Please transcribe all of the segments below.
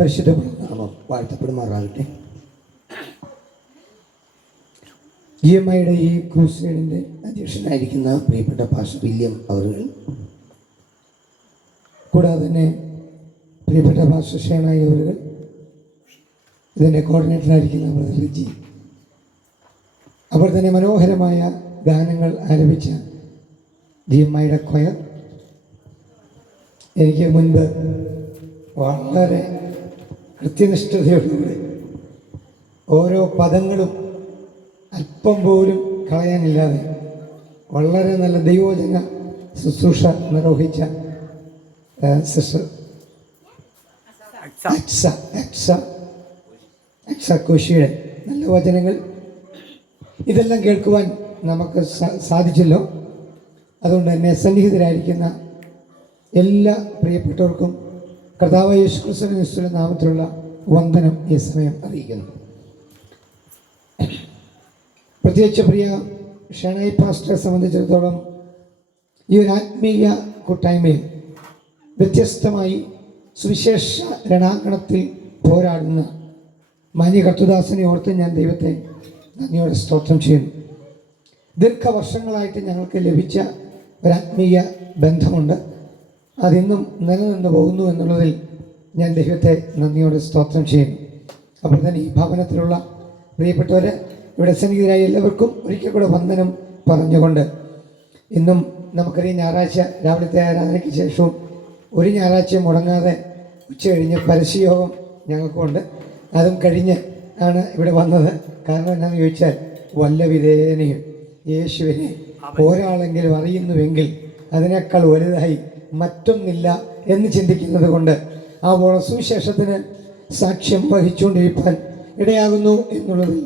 പരിശുദ്ധ നാമം വാഴ്ത്തപ്പെടുമാറാകട്ടെ. GMIയുടെ ഈ ക്രൂസൈഡിൻ്റെ അധ്യക്ഷനായിരിക്കുന്ന പ്രിയപ്പെട്ട പാസ്റ്റർ വില്യം അവറുകൾ, കൂടാതെ തന്നെ പ്രിയപ്പെട്ട പാസ്റ്റർ ഷേണായി അവറുകൾ, ഇതിൻ്റെ കോർഡിനേറ്ററായിരിക്കുന്ന ബ്രദർ റിജി, അവർ തന്നെ മനോഹരമായ ഗാനങ്ങൾ ആലപിച്ച GMIയുടെ കൊയർ, എനിക്ക് മുൻപ് വളരെ കൃത്യനിഷ്ഠതയോടുകൂടി ഓരോ പദങ്ങളും അല്പം പോലും കളയാനില്ലാതെ വളരെ നല്ല ദൈവവചന ശുശ്രൂഷ നിർവഹിച്ച സിസ്റ്റർ അക്സ കോശിയുടെ നല്ല വചനങ്ങൾ ഇതെല്ലാം കേൾക്കുവാൻ നമുക്ക് സാധിച്ചല്ലോ. അതുകൊണ്ട് തന്നെ സന്നിഹിതരായിരിക്കുന്ന എല്ലാ പ്രിയപ്പെട്ടവർക്കും കർത്താവായ യേശുക്രിസ്തുവിന്റെ നാമത്തിലുള്ള വന്ദനം ഈ സമയം അറിയിക്കുന്നു. പ്രത്യേകിച്ച് പ്രിയ ഷേണായി പാസ്റ്ററെ സംബന്ധിച്ചിടത്തോളം ഈ ഒരു ആത്മീയ കൂട്ടായ്മയിൽ വ്യത്യസ്തമായി സുവിശേഷ രണാങ്കണത്തിൽ പോരാടുന്ന മാന്യ കർത്തൃദാസനെ ഓർത്ത് ഞാൻ ദൈവത്തെ നന്ദിയോടെ സ്തോത്രം ചെയ്യുന്നു. ദീർഘവർഷങ്ങളായിട്ട് ഞങ്ങൾക്ക് ലഭിച്ച ഒരാത്മീയ ബന്ധമുണ്ട്. അതിന്നും നിലനിന്ന് പോകുന്നു എന്നുള്ളതിൽ ഞാൻ ദൈവത്തെ നന്ദിയോടെ സ്തോത്രം ചെയ്യുന്നു. അപ്പോൾ തന്നെ ഈ ഭവനത്തിലുള്ള പ്രിയപ്പെട്ടവരെ, ഇവിടെ സന്നിഹിതരായ എല്ലാവർക്കും ഒരിക്കൽ കൂടെ വന്ദനം പറഞ്ഞുകൊണ്ട്, ഇന്നും നമുക്കറിയാം ഞായറാഴ്ച രാവിലത്തെ ആരാധനയ്ക്ക് ശേഷവും ഒരു ഞായറാഴ്ച മുടങ്ങാതെ ഉച്ച കഴിഞ്ഞ് പരസ്യയോഗം ഞങ്ങൾക്കുണ്ട്. അതും കഴിഞ്ഞ് ആണ് ഇവിടെ വന്നത്. കാരണം എന്താണെന്ന് ചോദിച്ചാൽ, വല്ല വിധേനയും യേശുവിനെ ഒരാളെങ്കിലും അറിയുന്നുവെങ്കിൽ അതിനേക്കാൾ വലുതായി മറ്റൊന്നില്ല എന്ന് ചിന്തിക്കുന്നത് കൊണ്ട് ആ സുവിശേഷത്തിന് സാക്ഷ്യം വഹിച്ചുകൊണ്ടിരിക്കാൻ ഇടയാകുന്നു എന്നുള്ളതിൽ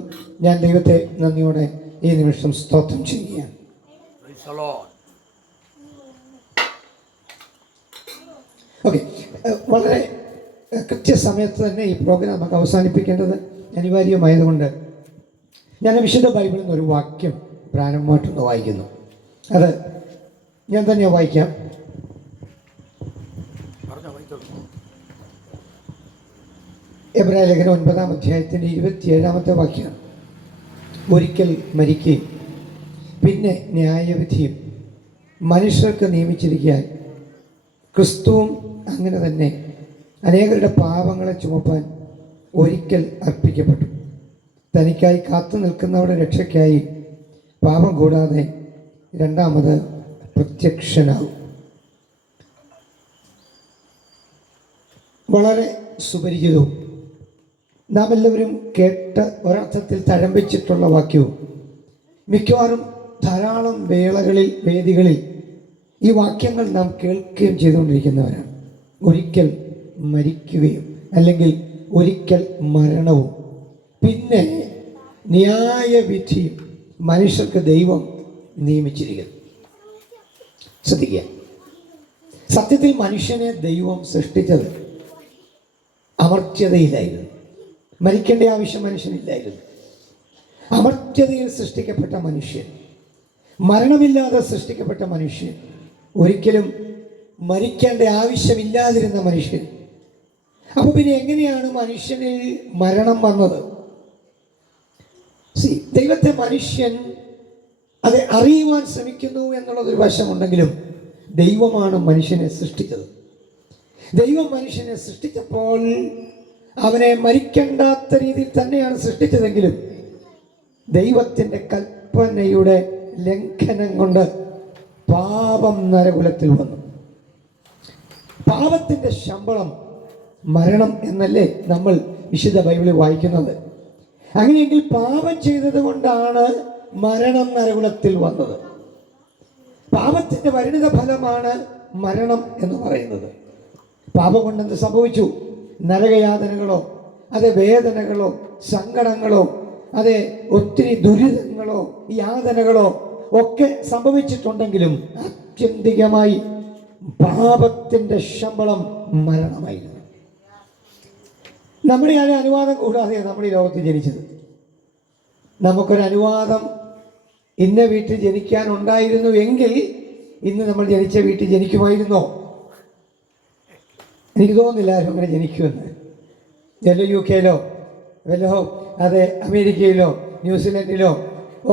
ഞാൻ ദൈവത്തെ നന്ദിയോടെ ഈ നിമിഷം സ്തോത്രം ചെയ്യുകയാണ്. ഓക്കെ, വളരെ കൃത്യസമയത്ത് തന്നെ ഈ പ്രോഗ്രാം നമുക്ക് അവസാനിപ്പിക്കേണ്ടത് അനിവാര്യമായതുകൊണ്ട് ഞാൻ വിശുദ്ധ ബൈബിളിൽ നിന്ന് ഒരു വാക്യം പ്രാരംഭമായിട്ടൊന്ന് വായിക്കുന്നു. അത് ഞാൻ തന്നെ വായിക്കാം. എബ്രായ ലേഖനം 9-ാം അധ്യായത്തിൻ്റെ 27-ാമത്തെ വാക്യം, ഒരിക്കൽ മരിക്കുകയും പിന്നെ ന്യായവിധിയും മനുഷ്യർക്ക് നിയമിച്ചിരിക്കാൻ ക്രിസ്തുവും അങ്ങനെ തന്നെ അനേകരുടെ പാപങ്ങളെ ചുമപ്പാൻ ഒരിക്കൽ അർപ്പിക്കപ്പെട്ടു. തനിക്കായി കാത്തു നിൽക്കുന്നവരുടെ രക്ഷയ്ക്കായി പാപം കൂടാതെ രണ്ടാമത് പ്രത്യക്ഷനാകും. വളരെ സുപരിചിതവും നാം എല്ലാവരും കേട്ട ഒരർത്ഥത്തിൽ തഴമ്പിച്ചിട്ടുള്ള വാക്യവും മിക്കവാറും ധാരാളം വേദികളിൽ ഈ വാക്യങ്ങൾ നാം കേൾക്കുകയും ചെയ്തുകൊണ്ടിരിക്കുന്നവരാണ്. ഒരിക്കൽ മരിക്കുകയും അല്ലെങ്കിൽ ഒരിക്കൽ മരണവും പിന്നെ ന്യായവിധിയും മനുഷ്യർക്ക് ദൈവം നിയമിച്ചിരിക്കുന്നു. ശ്രദ്ധിക്കുക, സത്യത്തിൽ മനുഷ്യനെ ദൈവം സൃഷ്ടിച്ചത് അമർത്യതയിലായിരുന്നു. മരിക്കേണ്ട ആവശ്യം മനുഷ്യനില്ലായിരുന്നു. അമർത്യതയിൽ സൃഷ്ടിക്കപ്പെട്ട മനുഷ്യൻ, മരണമില്ലാതെ സൃഷ്ടിക്കപ്പെട്ട മനുഷ്യൻ, ഒരിക്കലും മരിക്കേണ്ട ആവശ്യമില്ലാതിരുന്ന മനുഷ്യൻ. അപ്പോൾ പിന്നെ എങ്ങനെയാണ് മനുഷ്യനിൽ മരണം വന്നത്? ദൈവത്തെ മനുഷ്യൻ അത് അറിയുവാൻ ശ്രമിക്കുന്നു എന്നുള്ളതൊരു വശമുണ്ടെങ്കിലും ദൈവമാണ് മനുഷ്യനെ സൃഷ്ടിച്ചത്. ദൈവം മനുഷ്യനെ സൃഷ്ടിച്ചപ്പോൾ അവനെ മരിക്കേണ്ടാത്ത രീതിയിൽ തന്നെയാണ് സൃഷ്ടിച്ചതെങ്കിലും ദൈവത്തിൻ്റെ കൽപ്പനയുടെ ലംഘനം കൊണ്ട് പാപം നരകുലത്തിൽ വന്നു. പാപത്തിൻ്റെ ശമ്പളം മരണം എന്നല്ലേ നമ്മൾ വിശുദ്ധ ബൈബിളിൽ വായിക്കുന്നത്. അങ്ങനെയെങ്കിൽ പാപം ചെയ്തത് കൊണ്ടാണ് മരണം നരകുലത്തിൽ വന്നത്. പാപത്തിൻ്റെ പരിണിത ഫലമാണ് മരണം എന്ന് പറയുന്നത്. പാപം കൊണ്ടെന്ത് സംഭവിച്ചു? നരകയാതനകളോ അതെ വേദനകളോ സങ്കടങ്ങളോ അതെ ഒത്തിരി ദുരിതങ്ങളോ യാതനകളോ ഒക്കെ സംഭവിച്ചിട്ടുണ്ടെങ്കിലും ആത്യന്തികമായി പാപത്തിൻ്റെ ശമ്പളം മരണമായിരുന്നു. നമ്മുടെ ആ അനുവാദം കൂടാതെ നമ്മൾ ഈ ലോകത്ത് ജനിച്ചത്. നമുക്കൊരു അനുവാദം ഇന്ന വീട്ടിൽ ജനിക്കാനുണ്ടായിരുന്നു എങ്കിൽ ഇന്ന് നമ്മൾ ജനിച്ച വീട്ടിൽ ജനിക്കുമായിരുന്നോ? എനിക്ക് തോന്നുന്നില്ല ആരും അങ്ങനെ ജനിക്കുമെന്ന്. വല്ല UK-ലോ വല്ലോ അതെ അമേരിക്കയിലോ ന്യൂസിലൻഡിലോ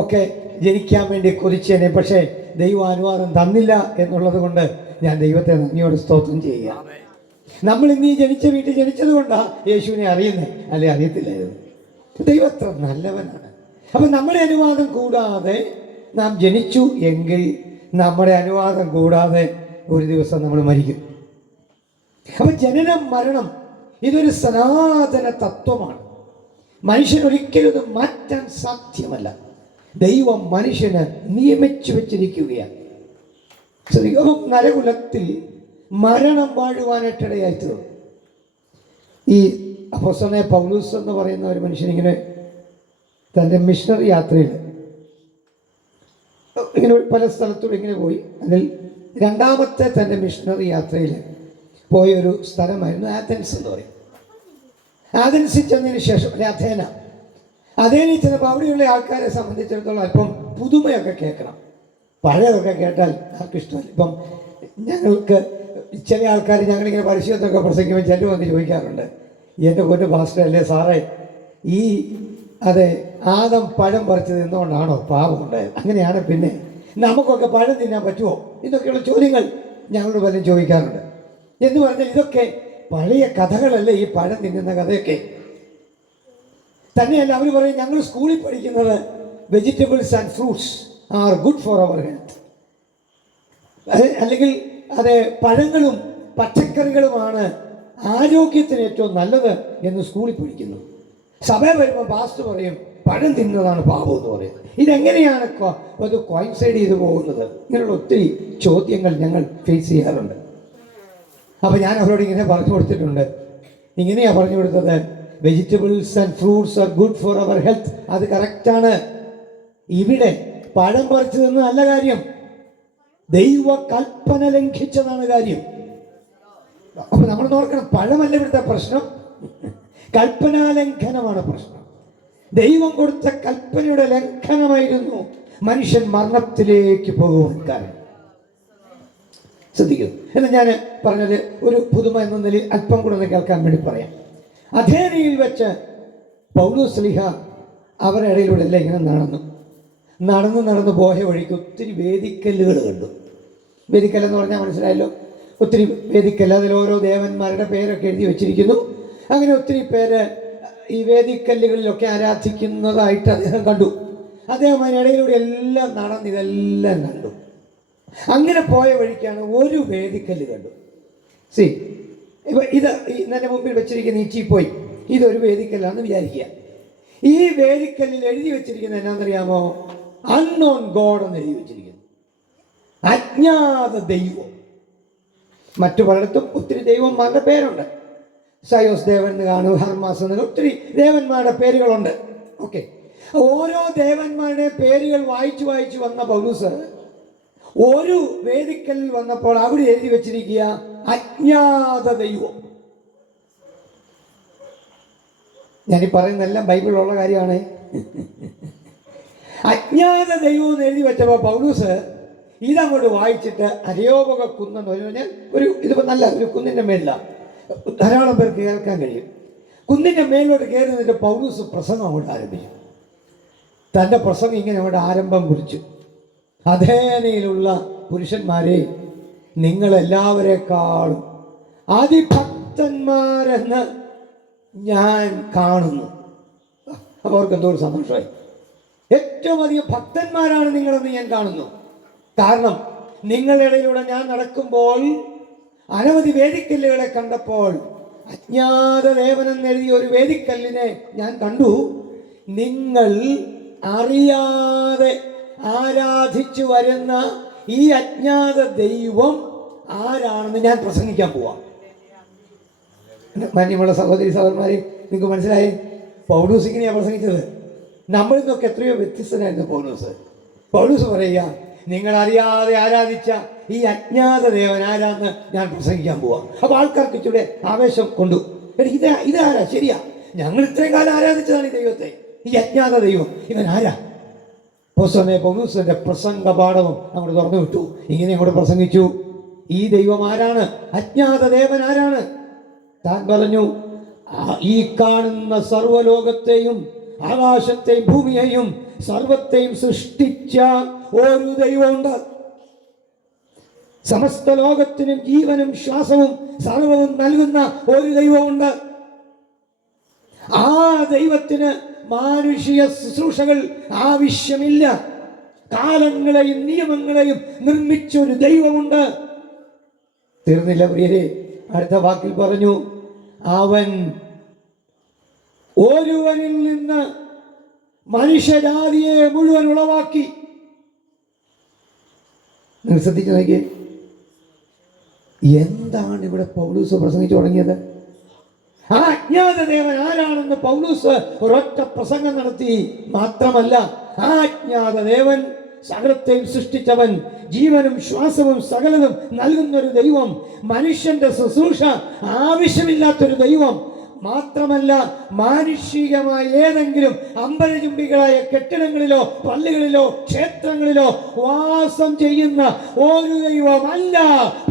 ഒക്കെ ജനിക്കാൻ വേണ്ടി കൊതിച്ചേനെ. പക്ഷേ ദൈവം അനുവാദം തന്നില്ല എന്നുള്ളത് കൊണ്ട് ഞാൻ ദൈവത്തെ നന്ദിയോട് സ്തോത്രം ചെയ്യുക. നമ്മൾ ഇന്ന് ഈ ജനിച്ച വീട്ടിൽ ജനിച്ചത് കൊണ്ടാണ് യേശുവിനെ അറിയുന്നത്, അല്ലെ അറിയത്തില്ലായിരുന്നു. ദൈവം അത്ര നല്ലവനാണ്. അപ്പം നമ്മുടെ അനുവാദം കൂടാതെ നാം ജനിച്ചു എങ്കിൽ നമ്മുടെ അനുവാദം കൂടാതെ ഒരു ദിവസം നമ്മൾ മരിക്കും. അപ്പം ജനനം മരണം ഇതൊരു സനാതന തത്വമാണ്. മനുഷ്യൻ ഒരിക്കലും ഇത് മാറ്റാൻ സാധ്യമല്ല. ദൈവം മനുഷ്യന് നിയമിച്ചു വെച്ചിരിക്കുകയാണ്. അപ്പം നരകുലത്തിൽ മരണം വാഴുവാനായിട്ടിടയായി തീർന്നു. ഈ അപ്പോസ്തലനായ പൗലോസ് എന്ന് പറയുന്ന ഒരു മനുഷ്യനിങ്ങനെ തൻ്റെ മിഷണറി യാത്രയിൽ ഇങ്ങനെ പല സ്ഥലത്തൂടെ ഇങ്ങനെ പോയി. അതിൽ രണ്ടാമത്തെ തൻ്റെ മിഷണറി യാത്രയിൽ പോയൊരു സ്ഥലമായിരുന്നു ആഥൻസ് എന്ന് പറയും. ആഥൻസിൽ ചെന്നതിന് ശേഷം അഥേനയിൽ ചെന്നപ്പോൾ അവിടെയുള്ള ആൾക്കാരെ സംബന്ധിച്ചിടത്തോളം അല്പം പുതുമയൊക്കെ കേൾക്കണം. പഴയതൊക്കെ കേട്ടാൽ ആർക്കും ഇഷ്ടമല്ല. ഇപ്പം ഞങ്ങൾക്ക് ചില ആൾക്കാർ ഞങ്ങളിങ്ങനെ പരിശുദ്ധമൊക്കെ പ്രസംഗിക്കുമ്പോൾ ചില വന്ന് ചോദിക്കാറുണ്ട്, എൻ്റെ പൊന്നു പാസ്റ്റർ അല്ലേ സാറേ, ഈ അതെ ആദം പഴം പറിച്ചത് എന്തുകൊണ്ടാണോ പാപം ഉണ്ടായത്? അങ്ങനെയാണ് പിന്നെ നമുക്കൊക്കെ പഴം തിന്നാൻ പറ്റുമോ എന്നൊക്കെയുള്ള ചോദ്യങ്ങൾ ഞങ്ങളോട് പലരും ചോദിക്കാറുണ്ട്. എന്ന് പറഞ്ഞാൽ ഇതൊക്കെ പഴയ കഥകളല്ലേ ഈ പഴം തിന്നുന്ന കഥയൊക്കെ. തന്നെയല്ല അവർ പറയും ഞങ്ങൾ സ്കൂളിൽ പഠിക്കുന്നത് vegetables and fruits are good for our health. അല്ലെങ്കിൽ അതെ പഴങ്ങളും പച്ചക്കറികളുമാണ് ആരോഗ്യത്തിന് ഏറ്റവും നല്ലത് എന്ന് സ്കൂളിൽ പഠിക്കുന്നു. സഭയിൽ വരുമ്പോൾ പാസ്റ്റർ പറയും പഴം തിന്നതാണ് പാപം എന്ന് പറയും. ഇതെങ്ങനെയാണ് അത് കോയിൻസൈഡ് ചെയ്ത് പോകുന്നത്? ഇങ്ങനെയുള്ള ഒത്തിരി ചോദ്യങ്ങൾ ഞങ്ങൾ ഫേസ് ചെയ്യാറുണ്ട്. അപ്പോൾ ഞാൻ അവരോട് ഇങ്ങനെ പറഞ്ഞു കൊടുത്തിട്ടുണ്ട്. ഇങ്ങനെയാണ് പറഞ്ഞു കൊടുത്തത്, vegetables and fruits are good for our health. അത് കറക്റ്റാണ്. ഇവിടെ പഴം പറിച്ചതെന്ന് നല്ല കാര്യം, ദൈവ കൽപ്പന ലംഘിച്ചതാണ് കാര്യം. അപ്പൊ നമ്മൾ നോക്കണം, പഴമല്ല ഇവിടുത്തെ പ്രശ്നം, കൽപ്പനാലംഘനമാണ് പ്രശ്നം. ദൈവം കൊടുത്ത കൽപ്പനയുടെ ലംഘനമായിരുന്നു മനുഷ്യൻ മരണത്തിലേക്ക് പോകുവാൻ കാരണം. ശ്രദ്ധിക്കുന്നു. എന്നാൽ ഞാൻ പറഞ്ഞത് ഒരു പുതുമ എന്ന നിലയിൽ അല്പം കൂടെ ഒന്ന് കേൾക്കാൻ വേണ്ടി പറയാം. അഥേനയിൽ വെച്ച് പൗലോസ് ശ്ലീഹ അവരുടെ ഇടയിലൂടെ എല്ലാം ഇങ്ങനെ നടന്നു പോയ വഴിക്ക് ഒത്തിരി വേദിക്കല്ലുകൾ കണ്ടു. വേദിക്കല്ലെന്ന് പറഞ്ഞാൽ മനസ്സിലായല്ലോ, ഒത്തിരി വേദിക്കല്ല്, അതിൽ ഓരോ ദേവന്മാരുടെ പേരൊക്കെ എഴുതി വെച്ചിരിക്കുന്നു. അങ്ങനെ ഒത്തിരി പേര് ഈ വേദിക്കല്ലുകളിലൊക്കെ ആരാധിക്കുന്നതായിട്ട് അദ്ദേഹം കണ്ടു. അദ്ദേഹം അതിനിടയിലൂടെ എല്ലാം ഇതെല്ലാം കണ്ടു. അങ്ങനെ പോയ വഴിക്കാണ് ഒരു വേദിക്കല്ല് കണ്ടു. ഇപ്പം ഇത് എൻ്റെ മുമ്പിൽ വെച്ചിരിക്കുന്ന ഈ ചീപ്പോയി ഇതൊരു വേദിക്കല്ലാന്ന് വിചാരിക്കുക. ഈ വേദിക്കല്ലിൽ എഴുതി വെച്ചിരിക്കുന്നത് എന്നാണെന്നറിയാമോ? അൺനോൺ ഗോഡ് എന്ന് എഴുതി വെച്ചിരിക്കുന്നു, അജ്ഞാത ദൈവം. മറ്റു പലയിടത്തും ഒത്തിരി ദൈവന്മാരുടെ പേരുണ്ട്. സയോസ് ദേവൻ എന്ന് കാണും, ഹർമാസ് എന്ന്, ഒത്തിരി ദേവന്മാരുടെ പേരുകളുണ്ട്. ഓക്കെ, ഓരോ ദേവന്മാരുടെ പേരുകൾ വായിച്ചു വന്ന പൗലോസ് ഒരു വേദിക്കല്ലിൽ വന്നപ്പോൾ അവിടെ എഴുതി വെച്ചിരിക്കുക അജ്ഞാത ദൈവം. ഞാനീ പറയുന്നതെല്ലാം ബൈബിളിലുള്ള കാര്യമാണ്. അജ്ഞാത ദൈവം എന്ന് എഴുതി വെച്ചപ്പോൾ പൗലോസ് ഇതങ്ങോട്ട് വായിച്ചിട്ട് അരയോപക കുന്നെന്ന് പറഞ്ഞാൽ ഇതിപ്പോൾ നല്ല ഒരു കുന്നിൻ്റെ മേളിലാണ്, ധാരാളം പേർക്ക് കേൾക്കാൻ കഴിയും. കുന്നിൻ്റെ മേലോട്ട് കയറി നിന്നിട്ട് പൗലോസ് പ്രസംഗം അങ്ങോട്ട് ആരംഭിച്ചു. തൻ്റെ പ്രസംഗം ഇങ്ങനെ അങ്ങോട്ട് ആരംഭം കുറിച്ചു. അഥേനയിലുള്ള പുരുഷന്മാരെ, നിങ്ങളെല്ലാവരെക്കാളും അതിഭക്തന്മാരെന്ന് ഞാൻ കാണുന്നു. അപ്പോൾ അവർക്ക് എന്തോ ഒരു സന്തോഷമായി. ഏറ്റവും അധികം ഭക്തന്മാരാണ് നിങ്ങളെന്ന് ഞാൻ കാണുന്നു. കാരണം നിങ്ങളുടെ ഇടയിലൂടെ ഞാൻ നടക്കുമ്പോൾ അനവധി വേദിക്കല്ലുകളെ കണ്ടപ്പോൾ അജ്ഞാത ദേവനെന്ന് എഴുതിയ ഒരു വേദിക്കല്ലിനെ ഞാൻ കണ്ടു. നിങ്ങൾ അറിയാതെ ആരാധിച്ചു വരുന്ന ഈ അജ്ഞാത ദൈവം ആരാണെന്ന് ഞാൻ പ്രസംഗിക്കാൻ പോവാം. മാന്യമുള്ള സഹോദരി സഹോദരന്മാരെ, നിങ്ങൾക്ക് മനസ്സിലായി പൗലോസ് ഇങ്ങനെയാണ് പ്രസംഗിച്ചത്. നമ്മളിൽ നിന്നൊക്കെ എത്രയോ വ്യത്യസ്തനായിരുന്നു പൗലോസ് പറയുക, നിങ്ങൾ അറിയാതെ ആരാധിച്ച ഈ അജ്ഞാത ദേവൻ ആരാന്ന് ഞാൻ പ്രസംഗിക്കാൻ പോവാം. അപ്പോൾ ആൾക്കാർക്ക് ഇച്ചിരി ആവേശം കൊണ്ടു. ഇതാരാ? ശരിയാ, ഞങ്ങൾ ഇത്രയും കാലം ആരാധിച്ചതാണ് ഈ ദൈവത്തെ, ഈ അജ്ഞാത ദൈവം, ഇവൻ ആരാ? പൗലോസിന്റെ പ്രസംഗ പാഠവും അങ്ങോട്ട് തുറന്നു വിട്ടു. ഇങ്ങനെ അങ്ങോട്ട് പ്രസംഗിച്ചു, ഈ ദൈവം ആരാണ്? അജ്ഞാത ദേവൻ ആരാണ്? താൻ പറഞ്ഞു, ഈ കാണുന്ന സർവ്വലോകത്തെയും ആകാശത്തെയും ഭൂമിയെയും സർവത്തെയും സൃഷ്ടിച്ച ഒരു ദൈവമുണ്ട്. സമസ്ത ലോകത്തിനും ജീവനും ശ്വാസവും സർവവും നൽകുന്ന ഒരു ദൈവമുണ്ട്. ആ ദൈവത്തിന് മാനുഷിക ശുശ്രൂഷകൾ ആവശ്യമില്ല. കാലങ്ങളെയും നിയമങ്ങളെയും നിർമ്മിച്ച ഒരു ദൈവമുണ്ട്. തീർന്നില്ല പ്രിയരെ, അടുത്ത വാക്കിൽ പറഞ്ഞു, അവൻ ഒരുവനിൽ നിന്ന് മനുഷ്യജാതിയെ മുഴുവൻ ഉളവാക്കി. നിങ്ങൾ ശ്രദ്ധിച്ചു നോക്കിയേ, എന്താണ് ഇവിടെ പൗലൂസ് പ്രസംഗിച്ചു തുടങ്ങിയത്? ആ അജ്ഞാത ദേവൻ ആരാണെന്ന് പൗലൂസ് ഒരൊറ്റ പ്രസംഗം നടത്തി. മാത്രമല്ല, ആ അജ്ഞാത ദേവൻ സകലത്തെയും സൃഷ്ടിച്ചവൻ, ജീവനും ശ്വാസവും സകലതും നൽകുന്നൊരു ദൈവം, മനുഷ്യന്റെ ശുശ്രൂഷ ആവശ്യമില്ലാത്തൊരു ദൈവം. മാത്രമല്ല, മാനുഷികമായ ഏതെങ്കിലും അമ്പരചുംബികളായ കെട്ടിടങ്ങളിലോ പള്ളികളിലോ ക്ഷേത്രങ്ങളിലോ വാസം ചെയ്യുന്ന ഒരു ദൈവമല്ല.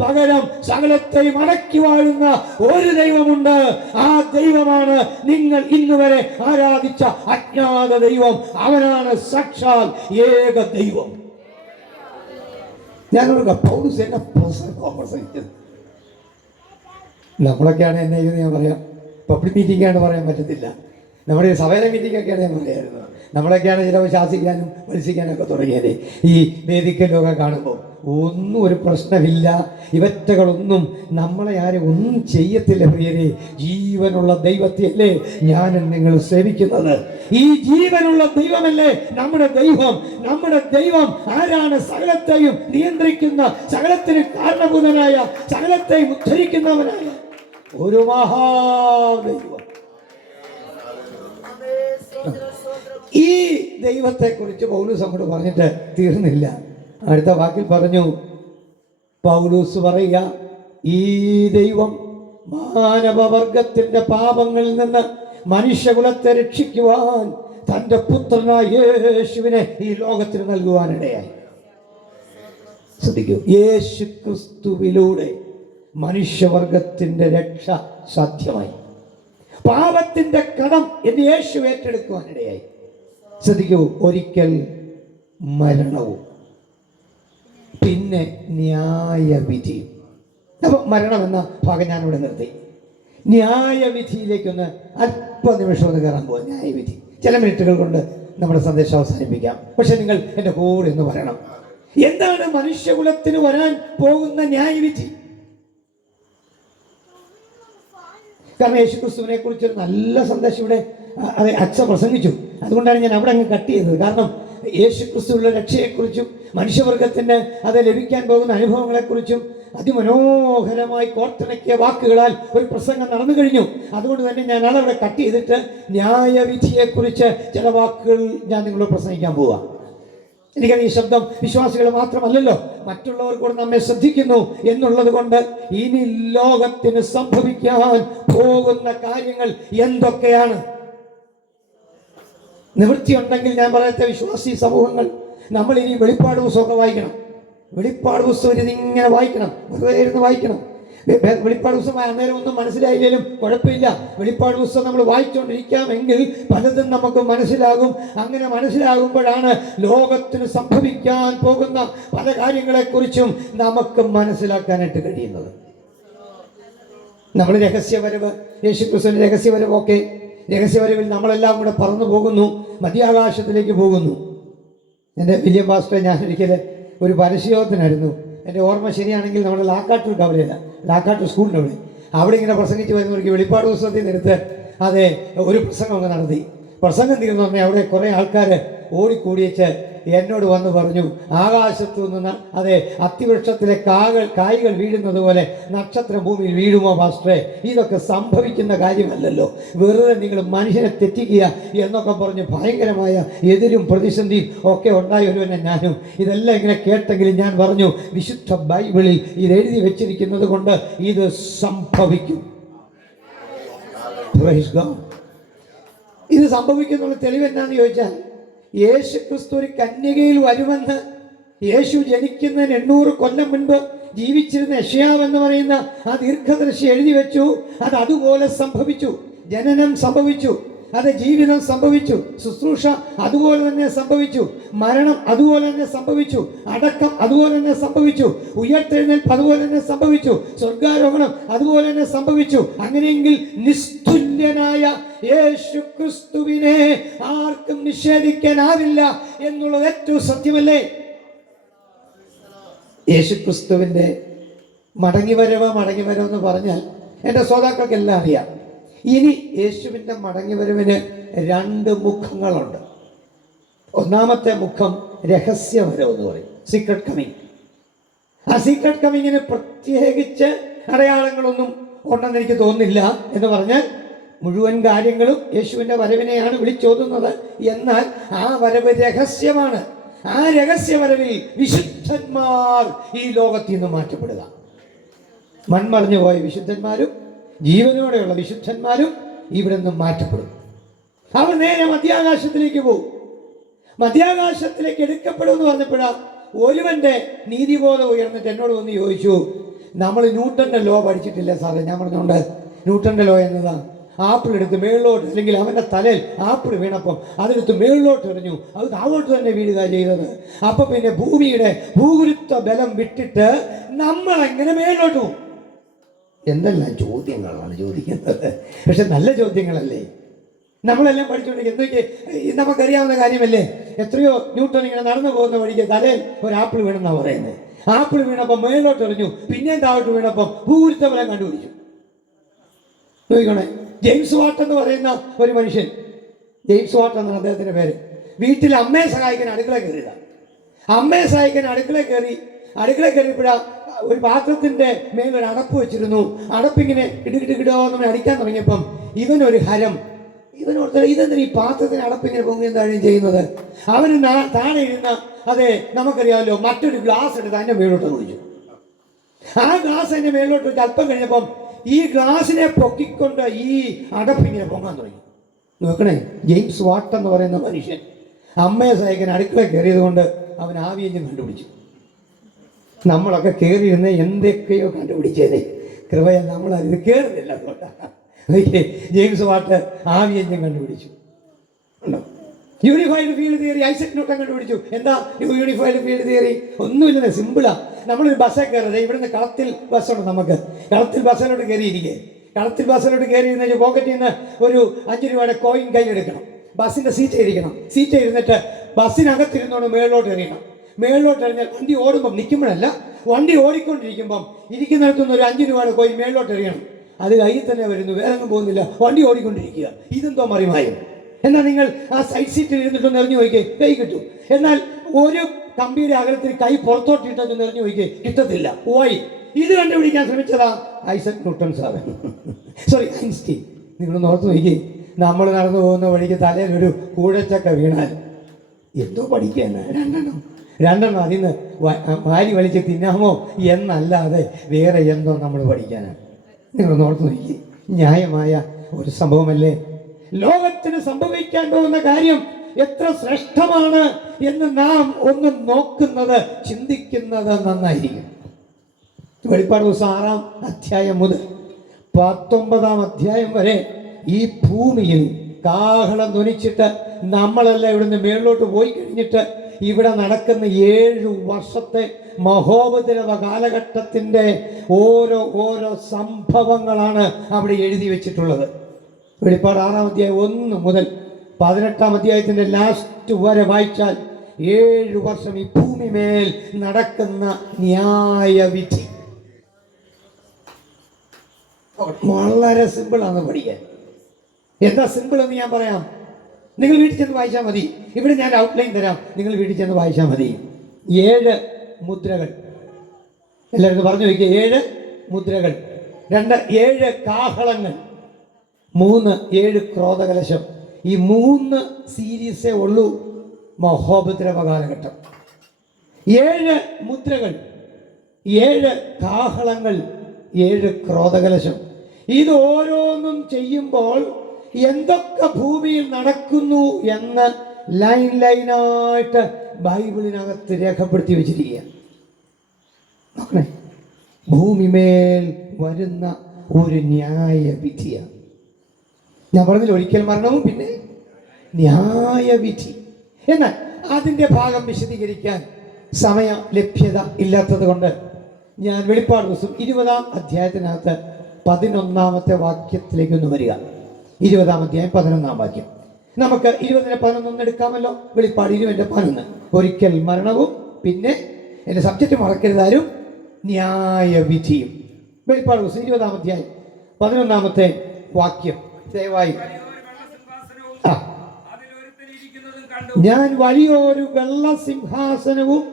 പകരം സകലത്തെയും അടക്കി വാഴുന്ന ഒരു ദൈവമുണ്ട്. ആ ദൈവമാണ് നിങ്ങൾ ഇന്നുവരെ ആരാധിച്ച അജ്ഞാത ദൈവം. അവനാണ് സാക്ഷാൽ ഏക ദൈവം. ഞാനോട് പൗലോസ് എന്നെ പ്രസംഗിച്ചത്, നമ്മളൊക്കെയാണ് എന്നെ ഞാൻ പറയാം, പബ്ലിക് മീറ്റിംഗ് ആണ് പറയാൻ പറ്റത്തില്ല. നമ്മുടെ സഭയിലെ മീറ്റിംഗ് ഒക്കെയാണ് ഞാൻ പറയായിരുന്നു. നമ്മളൊക്കെയാണ് ചിലവ് ശാസിക്കാനും മത്സിക്കാനൊക്കെ തുടങ്ങിയത്. ഈ വേദിക്കലൊക്കെ കാണുമ്പോൾ ഒന്നും ഒരു പ്രശ്നമില്ല. ഇവറ്റകളൊന്നും നമ്മളെ ആരും ഒന്നും ചെയ്യത്തില്ല പ്രിയരെ. ജീവനുള്ള ദൈവത്തെയല്ലേ ഞാനും നിങ്ങൾ സേവിക്കുന്നത്. ഈ ജീവനുള്ള ദൈവമല്ലേ നമ്മുടെ ദൈവം. നമ്മുടെ ദൈവം ആരാണ്? സകലത്തെയും നിയന്ത്രിക്കുന്ന, സകലത്തിന് കാരണഭൂതനായ, സകലത്തെയും ഉദ്ധരിക്കുന്നവനായ ഒരു മഹാദൈവം. ഈ ദൈവത്തെ കുറിച്ച് പൗലൂസ് അങ്ങോട്ട് പറഞ്ഞിട്ട് തീർന്നില്ല. അടുത്ത വാക്കിൽ പറഞ്ഞു, പൗലൂസ് പറയുക, ഈ ദൈവം മാനവവർഗത്തിന്റെ പാപങ്ങളിൽ നിന്ന് മനുഷ്യകുലത്തെ രക്ഷിക്കുവാൻ തന്റെ പുത്രനായ യേശുവിനെ ഈ ലോകത്തിന് നൽകുവാനിടയായി. ശ്രദ്ധിക്കൂ, യേശു ക്രിസ്തുവിലൂടെ മനുഷ്യവർഗത്തിന്റെ രക്ഷ സാധ്യമായി. പാപത്തിന്റെ കടം എന്ന് യേശു ഏറ്റെടുക്കുവാനിടയായി. ശ്രദ്ധിക്കൂ, ഒരിക്കൽ മരണവും പിന്നെ ന്യായവിധിയും. അപ്പൊ മരണം എന്ന ഭാഗം ഞാനിവിടെ നിർത്തി. ന്യായവിധിയിലേക്കൊന്ന് അല്പനിമിഷം ഒന്ന് കയറാൻ പോകാം. ന്യായവിധി ചില മിനിറ്റുകൾ കൊണ്ട് നമ്മുടെ സന്ദേശം അവസാനിപ്പിക്കാം. പക്ഷെ നിങ്ങൾ എൻ്റെ കൂടെ ഒന്ന് പറയണം, എന്താണ് മനുഷ്യകുലത്തിന് വരാൻ പോകുന്ന ന്യായവിധി? കാരണം യേശുക്രിസ്തുവിനെ കുറിച്ചൊരു നല്ല സന്ദേശം ഇവിടെ അച്ഛൻ പ്രസംഗിച്ചു. അതുകൊണ്ടാണ് ഞാൻ അവിടെ അങ്ങ് കട്ട് ചെയ്തത്. കാരണം യേശുക്രിസ്തുവിന്റെ രക്ഷയെക്കുറിച്ചും മനുഷ്യവർഗത്തിന് അത് ലഭിക്കാൻ പോകുന്ന അനുഭവങ്ങളെക്കുറിച്ചും അതിമനോഹരമായി കോർത്തിണക്കിയ വാക്കുകളാൽ ഒരു പ്രസംഗം നടന്നു കഴിഞ്ഞു. അതുകൊണ്ട് തന്നെ ഞാൻ അതവിടെ കട്ട് ചെയ്തിട്ട് ന്യായവിധിയെക്കുറിച്ച് ചില വാക്കുകൾ ഞാൻ നിങ്ങളോട് പ്രസംഗിക്കാൻ പോവാം. എനിക്കത് ഈ ശബ്ദം വിശ്വാസികൾ മാത്രമല്ലല്ലോ, മറ്റുള്ളവർ കൂടെ നമ്മെ ശ്രദ്ധിക്കുന്നു എന്നുള്ളത് കൊണ്ട് ഇനി ലോകത്തിന് സംഭവിക്കാൻ പോകുന്ന കാര്യങ്ങൾ എന്തൊക്കെയാണ്? നിവൃത്തിയുണ്ടെങ്കിൽ ഞാൻ പറയട്ടെ, വിശ്വാസി സമൂഹങ്ങൾ, നമ്മൾ ഇനി വെളിപ്പാട് പുസ്തകമൊക്കെ വായിക്കണം. വെളിപ്പാട് പുസ്തകം ഇതിങ്ങനെ വായിക്കണം, വെറുതെ ഇരുന്ന് വായിക്കണം. വെളിപ്പാട് പുസ്തകം അന്നേരം ഒന്നും മനസ്സിലായില്ലെങ്കിലും കുഴപ്പമില്ല. വെളിപ്പാട് പുസ്തകം നമ്മൾ വായിച്ചുകൊണ്ടിരിക്കാമെങ്കിൽ പലതും നമുക്ക് മനസ്സിലാകും. അങ്ങനെ മനസ്സിലാകുമ്പോഴാണ് ലോകത്തിന് സംഭവിക്കാൻ പോകുന്ന പല കാര്യങ്ങളെക്കുറിച്ചും നമുക്ക് മനസ്സിലാക്കാനായിട്ട് കഴിയുന്നത്. നമ്മൾ രഹസ്യവരവ്, യേശുക്രിസ്തുവിന്റെ രഹസ്യവരവ്, ഒക്കെ രഹസ്യവരവിൽ നമ്മളെല്ലാം കൂടെ പറന്നു പോകുന്നു, മധ്യാകാശത്തിലേക്ക് പോകുന്നു. എൻ്റെ വലിയ പാസ്റ്റർ ഞാൻ ഒരിക്കൽ ഒരു പരസ്യയോഗത്തിനായിരുന്നു. എൻ്റെ ഓർമ്മ ശരിയാണെങ്കിൽ നമ്മുടെ ലാക്കാട്ടൂർ കവലയില്ല, ലാക്കാട്ടൂർ സ്കൂളിൻ്റെ അവിടെ ഇങ്ങനെ പ്രസംഗിച്ച് വരുന്നവർക്ക് വെളിപ്പാട് പുസ്തകത്തിൽ നിന്നെടുത്ത് അതെ ഒരു പ്രസംഗമൊക്കെ നടത്തി. പ്രസംഗം തീർന്നു പറഞ്ഞാൽ അവിടെ കുറേ ആൾക്കാർ ഓടിക്കൂടിയേച്ച് എന്നോട് വന്ന് പറഞ്ഞു, ആകാശത്തു നിന്ന് അതെ അത്തിവൃക്ഷത്തിലെ കായ്കൾ വീഴുന്നത് പോലെ നക്ഷത്രം ഭൂമിയിൽ വീഴുമോ പാസ്റ്ററെ? ഇതൊക്കെ സംഭവിക്കുന്ന കാര്യമല്ലല്ലോ, വെറുതെ നിങ്ങൾ മനുഷ്യനെ തെറ്റിക്കുക എന്നൊക്കെ പറഞ്ഞ് ഭയങ്കരമായ എതിരും പ്രതിസന്ധിയും ഒക്കെ ഉണ്ടായ ഒരുവനെ ഞാനും. ഇതെല്ലാം ഇങ്ങനെ കേട്ടെങ്കിലും ഞാൻ പറഞ്ഞു, വിശുദ്ധ ബൈബിളിൽ ഇത് എഴുതി വെച്ചിരിക്കുന്നത് കൊണ്ട് ഇത് സംഭവിക്കും. ഇത് സംഭവിക്കുന്നുള്ള തെളിവ് എന്നാന്ന് ചോദിച്ചാൽ, യേശു ക്രിസ്തു ഒരു കന്യകയിൽ വരുമെന്ന് യേശു ജനിക്കുന്നതിന് 800 കൊല്ലം മുൻപ് ജീവിച്ചിരുന്ന യെശയ്യാവ് എന്ന് പറയുന്ന ആ ദീർഘദർശി എഴുതി വെച്ചു. അത് അതുപോലെ സംഭവിച്ചു. ജനനം സംഭവിച്ചു, അത് ജീവിതം സംഭവിച്ചു, ശുശ്രൂഷ അതുപോലെ തന്നെ സംഭവിച്ചു, മരണം അതുപോലെ തന്നെ സംഭവിച്ചു, അടക്കം അതുപോലെ തന്നെ സംഭവിച്ചു, ഉയർത്തെഴുന്നേൽപ്പ് അതുപോലെ തന്നെ സംഭവിച്ചു, സ്വർഗാരോഹണം അതുപോലെ തന്നെ സംഭവിച്ചു. അങ്ങനെയെങ്കിൽ നിസ്തുല്യനായ യേശു ക്രിസ്തുവിനെ ആർക്കും നിഷേധിക്കാനാവില്ല എന്നുള്ളത് ഏറ്റവും സത്യമല്ലേ? യേശു ക്രിസ്തുവിൻ്റെ മടങ്ങിവരവ് എന്ന് പറഞ്ഞാൽ എൻ്റെ ശ്രോതാക്കൾക്കെല്ലാം അറിയാം. ഇനി യേശുവിൻ്റെ മടങ്ങിവരവിന് 2 മുഖങ്ങളുണ്ട്. ഒന്നാമത്തെ മുഖം രഹസ്യവരവ് എന്ന് പറയും, സീക്രട്ട് കമ്മിങ്. ആ സീക്രട്ട് കമ്മിങ്ങിന് പ്രത്യേകിച്ച് അടയാളങ്ങളൊന്നും ഉണ്ടെന്ന് എനിക്ക് തോന്നുന്നില്ല. എന്ന് പറഞ്ഞാൽ മുഴുവൻ കാര്യങ്ങളും യേശുവിൻ്റെ വരവിനെയാണ് വിളിച്ചോതുന്നത്. എന്നാൽ ആ വരവ് രഹസ്യമാണ്. ആ രഹസ്യവരവിൽ വിശുദ്ധന്മാർ ഈ ലോകത്തിൽ നിന്ന് മാറ്റപ്പെടുക. മൺമറഞ്ഞു പോയ വിശുദ്ധന്മാരും ജീവനോടെയുള്ള വിശുദ്ധന്മാരും ഇവിടെ നിന്നും മാറ്റപ്പെടും. അവർ നേരെ മധ്യാകാശത്തിലേക്ക് പോകും. മധ്യാകാശത്തിലേക്ക് എടുക്കപ്പെടും എന്ന് പറഞ്ഞപ്പോഴാണ് ഒരുവന്റെ നീതിബോധം ഉയർന്നിട്ട് എന്നോട് വന്ന് ചോദിച്ചു, നമ്മൾ ന്യൂട്ടന്റെ ലോ പഠിച്ചിട്ടില്ല സാറേ. ഞാൻ പറഞ്ഞുകൊണ്ട് ന്യൂട്ടന്റെ ലോ എന്നതാണ് ആപ്പിൾ എടുത്ത് മേളിലോട്ട്, അല്ലെങ്കിൽ അവൻ്റെ തലയിൽ ആപ്പിൾ വീണപ്പം അതെടുത്ത് മേളിലോട്ട് എറിഞ്ഞു, അത് താഴോട്ട് തന്നെ വീഴുക ചെയ്തത്. അപ്പം പിന്നെ ഭൂമിയുടെ ഭൂഗുരുത്വ ബലം വിട്ടിട്ട് നമ്മൾ എങ്ങനെ മേളിലോട്ട് പോകും? എന്തെല്ലാം ചോദ്യങ്ങളാണ് ചോദിക്കുന്നത്. പക്ഷെ നല്ല ചോദ്യങ്ങളല്ലേ? നമ്മളെല്ലാം പഠിച്ചുകൊണ്ടിരിക്കുക എന്തൊക്കെ നമുക്കറിയാവുന്ന കാര്യമല്ലേ? എത്രയോ ന്യൂട്ടൺ ഇങ്ങനെ നടന്നു പോകുന്ന വഴിക്ക് തലയിൽ ഒരു ആപ്പിൾ വീണെന്നാണ് പറയുന്നത്. ആപ്പിൾ വീണപ്പം മേളിലോട്ട് എറിഞ്ഞു, പിന്നെയും താഴോട്ട് വീണപ്പം ഭൂഗുരുത്വ ബലം കണ്ടുപിടിച്ചു. നോക്കിക്കോണേ, ജെയിംസ് വാട്ട് എന്ന് പറയുന്ന ഒരു മനുഷ്യൻ, ജെയിംസ് വാട്ട് എന്നാണ് അദ്ദേഹത്തിൻ്റെ പേര്. വീട്ടിൽ അമ്മയെ സഹായിക്കാൻ അടുക്കള കയറിയതാണ്. അമ്മയെ സഹായിക്കാൻ അടുക്കള കയറിയപ്പോഴാണ് ഒരു പാത്രത്തിൻ്റെ മേലൊരു അടപ്പ് വെച്ചിരുന്നു. അടപ്പിങ്ങനെ ഇടുകിടുകിടോന്ന് അടിക്കാൻ തുടങ്ങിയപ്പം ഇവനൊരു ഹരം, ഇവനോട് ഇതെന്തിനാ ഈ പാത്രത്തിന് അടപ്പിങ്ങനെ പൊങ്ങുകയും താഴെയും ചെയ്യുന്നത്? അവന് താഴെ ഇരുന്ന അതെ നമുക്കറിയാമല്ലോ മറ്റൊരു ഗ്ലാസ് എടുത്ത് അതിൻ്റെ മേലോട്ട് ഒഴിച്ചു. ആ ഗ്ലാസ് അതിൻ്റെ മേലോട്ട് വെച്ച് അല്പം കഴിഞ്ഞപ്പം ഈ ഗ്ലാസിനെ പൊക്കിക്കൊണ്ട് ഈ അടപ്പിങ്ങനെ പൊങ്ങാൻ തുടങ്ങി. നോക്കണേ, ജെയിംസ് വാട്ട് എന്ന് പറയുന്ന മനുഷ്യൻ അമ്മയെ സഹായിക്കാൻ അടുക്കള കയറിയത് കൊണ്ട് അവൻ ആവിയെഞ്ചും കണ്ടുപിടിച്ചു. നമ്മളൊക്കെ കയറിയിരുന്ന എന്തൊക്കെയോ കണ്ടുപിടിച്ചേനെ. കൃപയ നമ്മളത് കയറുന്നില്ല. ജെയിംസ് വാട്ട് ആവിയെഞ്ചും കണ്ടുപിടിച്ചു. ഉണ്ടോ? Unified field theory Isaac Newton കണ്ടുപിടിച്ചു. എന്താ യൂണിഫൈഡ് ഫീൽഡ് തിയറി? ഒന്നുമില്ലെന്ന്, സിമ്പിളാ. നമ്മളൊരു ബസ്സിൽ കയറുന്നത്, ഇവിടുന്ന് കളത്തിൽ ബസ്സുണ്ട്, നമുക്ക് കളത്തിൽ ബസ്സിലോട്ട് കയറിയിരിക്കുക. കളത്തിൽ ബസ്സിലോട്ട് കയറിയിരുന്ന പോക്കറ്റിൽ നിന്ന് ഒരു 5 രൂപയുടെ കോയിൻ കയ്യിലെടുക്കണം. ബസ്സിൻ്റെ സീറ്റ് ഇരിക്കണം. സീറ്റ് ഇരുന്നിട്ട് ബസ്സിനകത്തിരുന്നോണ്ട് മേളിലോട്ട് എറിയണം. മേളിലോട്ട് എറിഞ്ഞാൽ വണ്ടി ഓടുമ്പം, നിൽക്കുമ്പോഴല്ല, വണ്ടി ഓടിക്കൊണ്ടിരിക്കുമ്പം ഇരിക്കുന്നിടത്തുനിന്ന് ഒരു 5 രൂപയുടെ കോയിൻ മേളിലോട്ട് എറിയണം. അത് കയ്യിൽ തന്നെ വരുന്നു, വേറെ ഒന്നും പോകുന്നില്ല, വണ്ടി ഓടിക്കൊണ്ടിരിക്കുക. ഇതെന്തോ മറിമായും. എന്നാൽ നിങ്ങൾ ആ സൈഡ് സീറ്റിൽ ഇരുന്നിട്ടൊന്ന് എറിഞ്ഞു നോക്കിയേ, കൈ കിട്ടും. എന്നാൽ ഒരു കമ്പിയുടെ അകലത്തിൽ കൈ പുറത്തോട്ടിട്ടൊന്ന് എറിഞ്ഞു നോക്കിയേ, കിട്ടത്തില്ല. ഓയ്, ഇത് കണ്ടുപിടിക്കാൻ ശ്രമിച്ചതാ Isaac Newton sir, sorry Einstein. നിങ്ങളൊന്ന് ഓർത്ത് നോക്കിയേ, നമ്മൾ നടന്നു പോകുന്ന വഴിക്ക് തലയിൽ ഒരു കൂഴച്ചക്ക വീണാൽ എന്തോ പഠിക്കാൻ രണ്ടെണ്ണം അതിന്ന് വാരി വലിച്ച് തിന്നാമോ എന്നല്ലാതെ വേറെ എന്തോ നമ്മൾ പഠിക്കാനാണ്. നിങ്ങളൊന്ന് ഓർത്ത് നോക്കിയേ, ന്യായമായ ഒരു സംഭവമല്ലേ? ലോകത്തിന് സംഭവിക്കാൻ പോകുന്ന കാര്യം എത്ര ശ്രേഷ്ഠമാണ് എന്ന് നാം ഒന്ന് നോക്കുന്നത്, ചിന്തിക്കുന്നത് നന്നായിരിക്കും. വെളിപ്പാട് ദിവസം 6-ാം അധ്യായം മുതൽ 19-ാം അധ്യായം വരെ ഈ ഭൂമിയിൽ കാഹളം ധ്വനിച്ചിട്ട് നമ്മളെല്ലാം ഇവിടുന്ന് മേളിലോട്ട് പോയി കഴിഞ്ഞിട്ട് ഇവിടെ നടക്കുന്ന 7 വർഷത്തെ മഹോപദ്രവ കാലഘട്ടത്തിൻ്റെ ഓരോ സംഭവങ്ങളാണ് അവിടെ എഴുതി വെച്ചിട്ടുള്ളത്. വെളിപ്പാട് 6-ാം അധ്യായം 1 മുതൽ 18-ാം അധ്യായത്തിൻ്റെ ലാസ്റ്റ് വരെ വായിച്ചാൽ 7 വർഷം ഈ ഭൂമി മേൽ നടക്കുന്ന ന്യായവിധി വളരെ സിമ്പിളാണ് പഠിക്കാൻ. എന്താ സിമ്പിൾ എന്ന് ഞാൻ പറയാം. നിങ്ങൾ വീട്ടിൽ ചെന്ന് വായിച്ചാൽ മതി. ഇവിടെ ഞാൻ ഔട്ട്ലൈൻ തരാം, നിങ്ങൾ വീട്ടിൽ ചെന്ന് വായിച്ചാൽ മതി. 7 മുദ്രകൾ എല്ലാവരും പറഞ്ഞു വയ്ക്കുക. 7 മുദ്രകൾ, 2 7 കാഹളങ്ങൾ, 3 7 ക്രോധകലശം. ഈ 3 സീരീസേ ഉള്ളൂ മഹോപദ്രവ കാലഘട്ടം. 7 മുദ്രകൾ, 7 കാഹളങ്ങൾ, 7 ക്രോധകലശം. ഇത് ഓരോന്നും ചെയ്യുമ്പോൾ എന്തൊക്കെ ഭൂമിയിൽ നടക്കുന്നു എന്ന് ലൈനായിട്ട് ബൈബിളിനകത്ത് രേഖപ്പെടുത്തി വെച്ചിരിക്കുക. നോക്കണേ, ഭൂമിമേൽ വരുന്ന ഒരു ന്യായവിധിയാണ്. ഞാൻ പറഞ്ഞില്ല, ഒരിക്കൽ മരണവും പിന്നെ ന്യായവിധി. എന്നാൽ അതിൻ്റെ ഭാഗം വിശദീകരിക്കാൻ സമയ ലഭ്യത ഇല്ലാത്തത് കൊണ്ട് ഞാൻ വെളിപ്പാട് ദിവസം 20-ാം അധ്യായത്തിനകത്ത് 11-ാമത്തെ വാക്യത്തിലേക്ക് ഒന്ന് വരിക. 20-ാം അധ്യായം 11-ാം വാക്യം. നമുക്ക് 20-11 എടുക്കാമല്ലോ. വെളിപ്പാട് 20-11. ഒരിക്കൽ മരണവും പിന്നെ എൻ്റെ സബ്ജക്റ്റ് മറക്കരുതാരും ന്യായവിധിയും. വെളിപ്പാട് ദിവസം 20-ാം അധ്യായം 11-ാമത്തെ വാക്യം ദയവായി. ഞാൻ വലിയൊരു വെള്ള സിംഹാസനവും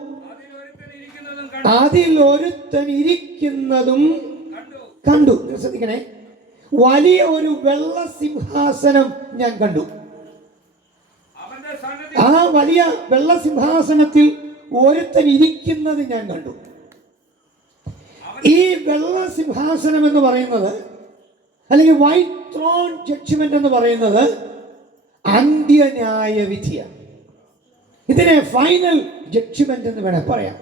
അതിൽ ഒരുത്തൻ ഇരിക്കുന്നതും കണ്ടു. ശ്രദ്ധിക്കണേ, വലിയ ഒരു വെള്ള സിംഹാസനം ഞാൻ കണ്ടു. ആ വലിയ വെള്ള സിംഹാസനത്തിൽ ഒരുത്തൻ ഇരിക്കുന്നത് ഞാൻ കണ്ടു. ഈ വെള്ള സിംഹാസനം എന്ന് പറയുന്നത്, അല്ലെങ്കിൽ വൈറ്റ് ത്രോൺ ജഡ്ജ്മെന്റ് എന്ന് പറയുന്നത് അന്ത്യന്യായവിധിയാണ്. ഇതിനെ ഫൈനൽ ജഡ്ജ്മെന്റ് എന്ന് വേണേൽ പറയാം.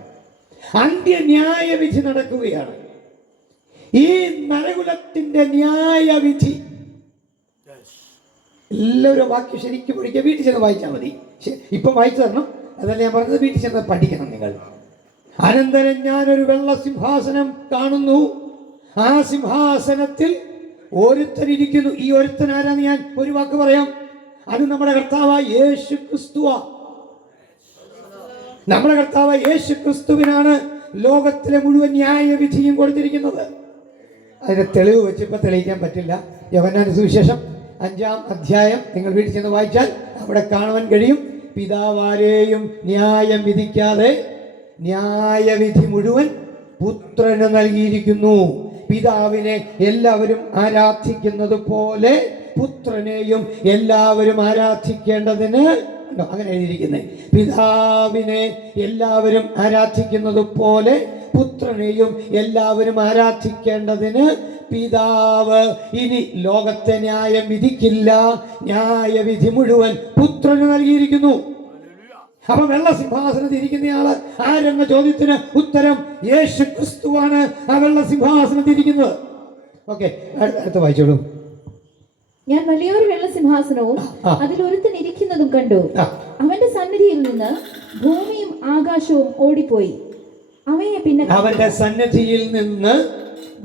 അന്ത്യന്യായവിധി നടക്കുകയാണ്. ഈ നരകുലത്തിന്റെ ന്യായവിധി എല്ലാവരും വാക്യം ശരിക്കും പഠിക്കുക. വീട്ടിൽ ചെന്ന് വായിച്ചാൽ മതി. ഇപ്പം വായിച്ചു തരണം, അതല്ല ഞാൻ പറഞ്ഞത്. വീട്ടിൽ ചെന്ന് പഠിക്കണം നിങ്ങൾ. അനന്തരം ഞാനൊരു വെള്ള സിംഹാസനം കാണുന്നു. ആ സിംഹാസനത്തിൽ ഒരുത്തൻ ഇരിക്കുന്നു. ഈ ഒരുത്തൻ ആരാന്ന് ഞാൻ ഒരു വാക്ക് പറയാം. അത് നമ്മുടെ കർത്താവായ യേശു ക്രിസ്തുവാ. നമ്മുടെ കർത്താവായ യേശു ക്രിസ്തുവിനാണ് ലോകത്തിലെ മുഴുവൻ ന്യായവിധിയും കൊടുത്തിരിക്കുന്നത്. അതിന്റെ തെളിവ് വെച്ച് ഇപ്പം തെളിയിക്കാൻ പറ്റില്ല. യോഹന്നാന്റെ സുവിശേഷം 5-ാം അധ്യായം നിങ്ങൾ വീട്ടിൽ ചെന്ന് വായിച്ചാൽ അവിടെ കാണുവാൻ കഴിയും. പിതാവാരെയും ന്യായം വിധിക്കാതെ ന്യായവിധി മുഴുവൻ പുത്രന് നൽകിയിരിക്കുന്നു. പിതാവിനെ എല്ലാവരും ആരാധിക്കുന്നത് പോലെ പുത്രനെയും എല്ലാവരും ആരാധിക്കേണ്ടതിന്, അങ്ങനെ എഴുതിയിരിക്കുന്നത്, പിതാവിനെ എല്ലാവരും ആരാധിക്കുന്നത് പോലെ പുത്രനെയും എല്ലാവരും ആരാധിക്കേണ്ടതിന് പിതാവ് ഇനി ലോകത്തെ ന്യായം വിധിക്കില്ല. ന്യായവിധി മുഴുവൻ പുത്രന് നൽകിയിരിക്കുന്നു. അപ്പൊ വെള്ള സിംഹാസനത്തിൽ ഇരിക്കുന്നയാള് ആരെന്ന ചോദ്യത്തിന് ഉത്തരം യേശു ക്രിസ്തുവാണ്. ആ വെള്ള സിംഹാസനത്തിൽ ഇരിക്കുന്നത്. ഓക്കെ, അടുത്ത വായിച്ചോളൂ. ഞാൻ വലിയൊരു വെള്ള സിംഹാസനവും അതിൽ ഒരുത്തൻ ഇരിക്കുന്നതും കണ്ടു. അവന്റെ സന്നിധിയിൽ നിന്ന് ഭൂമിയും ആകാശവും ഓടിപ്പോയി. അവന്റെ സന്നിധിയിൽ നിന്ന്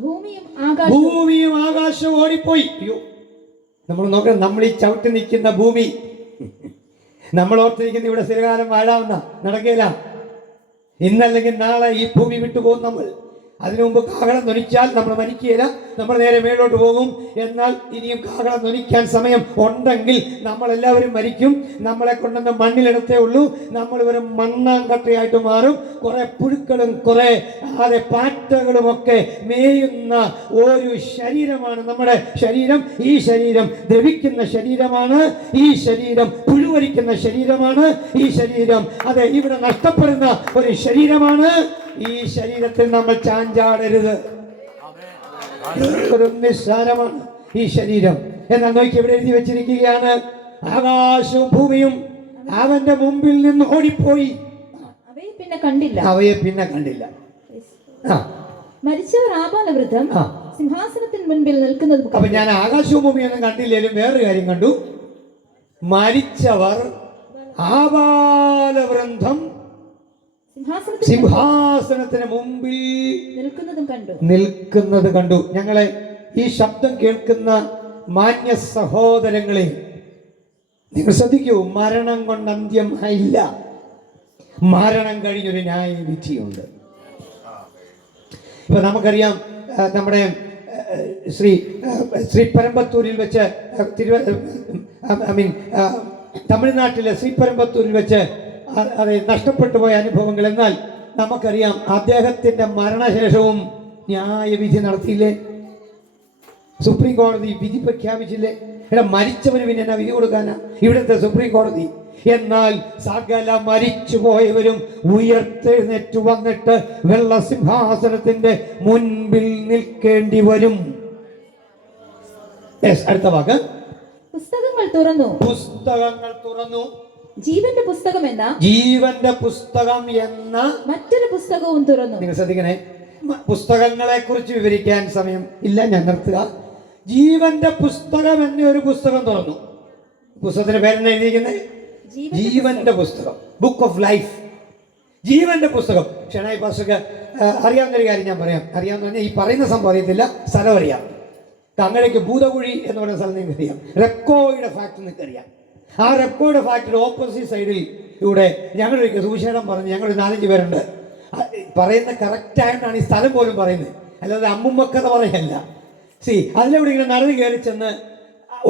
ഭൂമിയും ആകാശവും ഓടിപ്പോയി. അയ്യോ, നമ്മൾ നോക്കണം, നമ്മൾ ഈ ചവിട്ടി നിൽക്കുന്ന ഭൂമി, നമ്മൾ ഓർത്തിരിക്കുന്ന ഇവിടെ സ്ഥിരകാലം വാഴാവുന്ന നടക്കില്ല. ഇന്നല്ലെങ്കിൽ നാളെ ഈ ഭൂമി വിട്ടുപോകും നമ്മൾ. അതിനു മുമ്പ് കാഹളം ധ്വനിച്ചാൽ നമ്മൾ മരിക്കുകയില്ല, നമ്മൾ നേരെ മേലോട്ട് പോകും. എന്നാൽ ഇനിയും കാഹളം ധ്വനിക്കാൻ സമയം ഉണ്ടെങ്കിൽ നമ്മളെല്ലാവരും മരിക്കും. നമ്മളെ കൊണ്ടുവന്ന് മണ്ണിലിടത്തേ ഉള്ളൂ. നമ്മൾ ഒരു മണ്ണാങ്കട്ടയായിട്ട് മാറും. കുറെ പുഴുക്കളും കുറെ പാറ്റകളും ഒക്കെ മേയുന്ന ഒരു ശരീരമാണ് നമ്മുടെ ശരീരം. ഈ ശരീരം ദ്രവിക്കുന്ന ശരീരമാണ്. ഈ ശരീരം പുഴുവരിക്കുന്ന ശരീരമാണ്. ഈ ശരീരം അതെ ഇവിടെ നഷ്ടപ്പെടുന്ന ഒരു ശരീരമാണ്. ഈ ശരീരത്തിൽ നമ്മൾ ചാഞ്ചാടരുത്. ഒരു നിസ്സാരമാണ് ഈ ശരീരം. എന്നാൽ നോക്കി ഇവിടെ എഴുതി വെച്ചിരിക്കുകയാണ്, ആകാശവും ഭൂമിയും അവന്റെ മുമ്പിൽ നിന്ന് ഓടിപ്പോയി. അവയെ പിന്നെ കണ്ടില്ല. മരിച്ചവർ ആബാലവൃദ്ധം സിംഹാസനത്തിന് മുൻപിൽ നിൽക്കുന്നത്. അപ്പൊ ഞാൻ ആകാശവും ഭൂമിയൊന്നും കണ്ടില്ലേലും വേറൊരു കാര്യം കണ്ടു. മരിച്ചവർ ആബാലവൃദ്ധം സിംഹാസനത്തിന് മുമ്പിൽ നിൽക്കുന്നത് കണ്ടു. ഞങ്ങളെ ഈ ശബ്ദം കേൾക്കുന്ന മാന്യ സഹോദരങ്ങളെ, നിങ്ങൾ ശ്രദ്ധിക്കൂ, മരണം കൊണ്ട് അന്ത്യം ഇല്ല. മരണം കഴിഞ്ഞൊരു ന്യായവിധിയുണ്ട്. ഇപ്പൊ നമുക്കറിയാം, നമ്മുടെ ശ്രീ പരമ്പത്തൂരിൽ വെച്ച് തമിഴ്നാട്ടിലെ ശ്രീ പരമ്പത്തൂരിൽ വെച്ച് അത് നഷ്ടപ്പെട്ടു പോയ അനുഭവങ്ങൾ. എന്നാൽ നമുക്കറിയാം, അദ്ദേഹത്തിന്റെ മരണശേഷവും ന്യായവിധി നടത്തിയില്ലേ? സുപ്രീം കോടതി വിധി പ്രഖ്യാപിച്ചില്ലേ? ഇവിടെ മരിച്ചവന് പിന്നെ എന്നാ വിധി കൊടുക്കാനാ ഇവിടുത്തെ സുപ്രീം കോടതി? എന്നാൽ സകല മരിച്ചുപോയവരും ഉയർത്തെഴുന്നേറ്റ് വന്നിട്ട് വെള്ള സിംഹാസനത്തിന്റെ മുൻപിൽ നിൽക്കേണ്ടി വരും. അടുത്ത വാക്ക്, പുസ്തകങ്ങൾ തുറന്നു. പുസ്തകങ്ങൾ തുറന്നു. ജീവന്റെ പുസ്തകം എന്ന മറ്റൊരു പുസ്തകവും തുറന്നു. നിങ്ങൾ ശ്രദ്ധിക്കണേ, പുസ്തകങ്ങളെ കുറിച്ച് വിവരിക്കാൻ സമയം ഇല്ല, ഞാൻ നിർത്തുക. ജീവന്റെ പുസ്തകം എന്നൊരു പുസ്തകം തുറന്നു. പുസ്തകത്തിന്റെ പേരെന്താ എഴുതിയിരിക്കുന്നത്? ജീവന്റെ പുസ്തകം, ബുക്ക് ഓഫ് ലൈഫ്, ജീവന്റെ പുസ്തകം. ഷെനായി പാസ്റ്റർക്ക് അറിയാവുന്നൊരു കാര്യം ഞാൻ പറയാം. അറിയാവുന്ന പറഞ്ഞാൽ ഈ പറയുന്ന സംഭവം അറിയത്തില്ല, സ്ഥലം അറിയാം. കങ്ങഴയ്ക്ക് ഭൂതകുഴി എന്ന് പറയുന്ന സ്ഥലം നിങ്ങൾക്ക് അറിയാം. റെപ്കോയുടെ ഫാക്ടറി നിങ്ങൾക്ക് അറിയാം. ആ റെപ്കോയുടെ ഫാക്ടറി ഓപ്പോസിറ്റ് സൈഡിൽ ഇവിടെ ഞങ്ങളൊരു സുവിശേഷം പറഞ്ഞ് ഞങ്ങൾ 4-5 പേരുണ്ട്. പറയുന്ന കറക്റ്റായിട്ടാണ് ഈ സ്ഥലം പോലും പറയുന്നത്, അല്ലാതെ അമ്മുമ്മക്കഥ പറയല്ല. അതിലൂടെ ഇങ്ങനെ നടന്ന് കയറി ചെന്ന്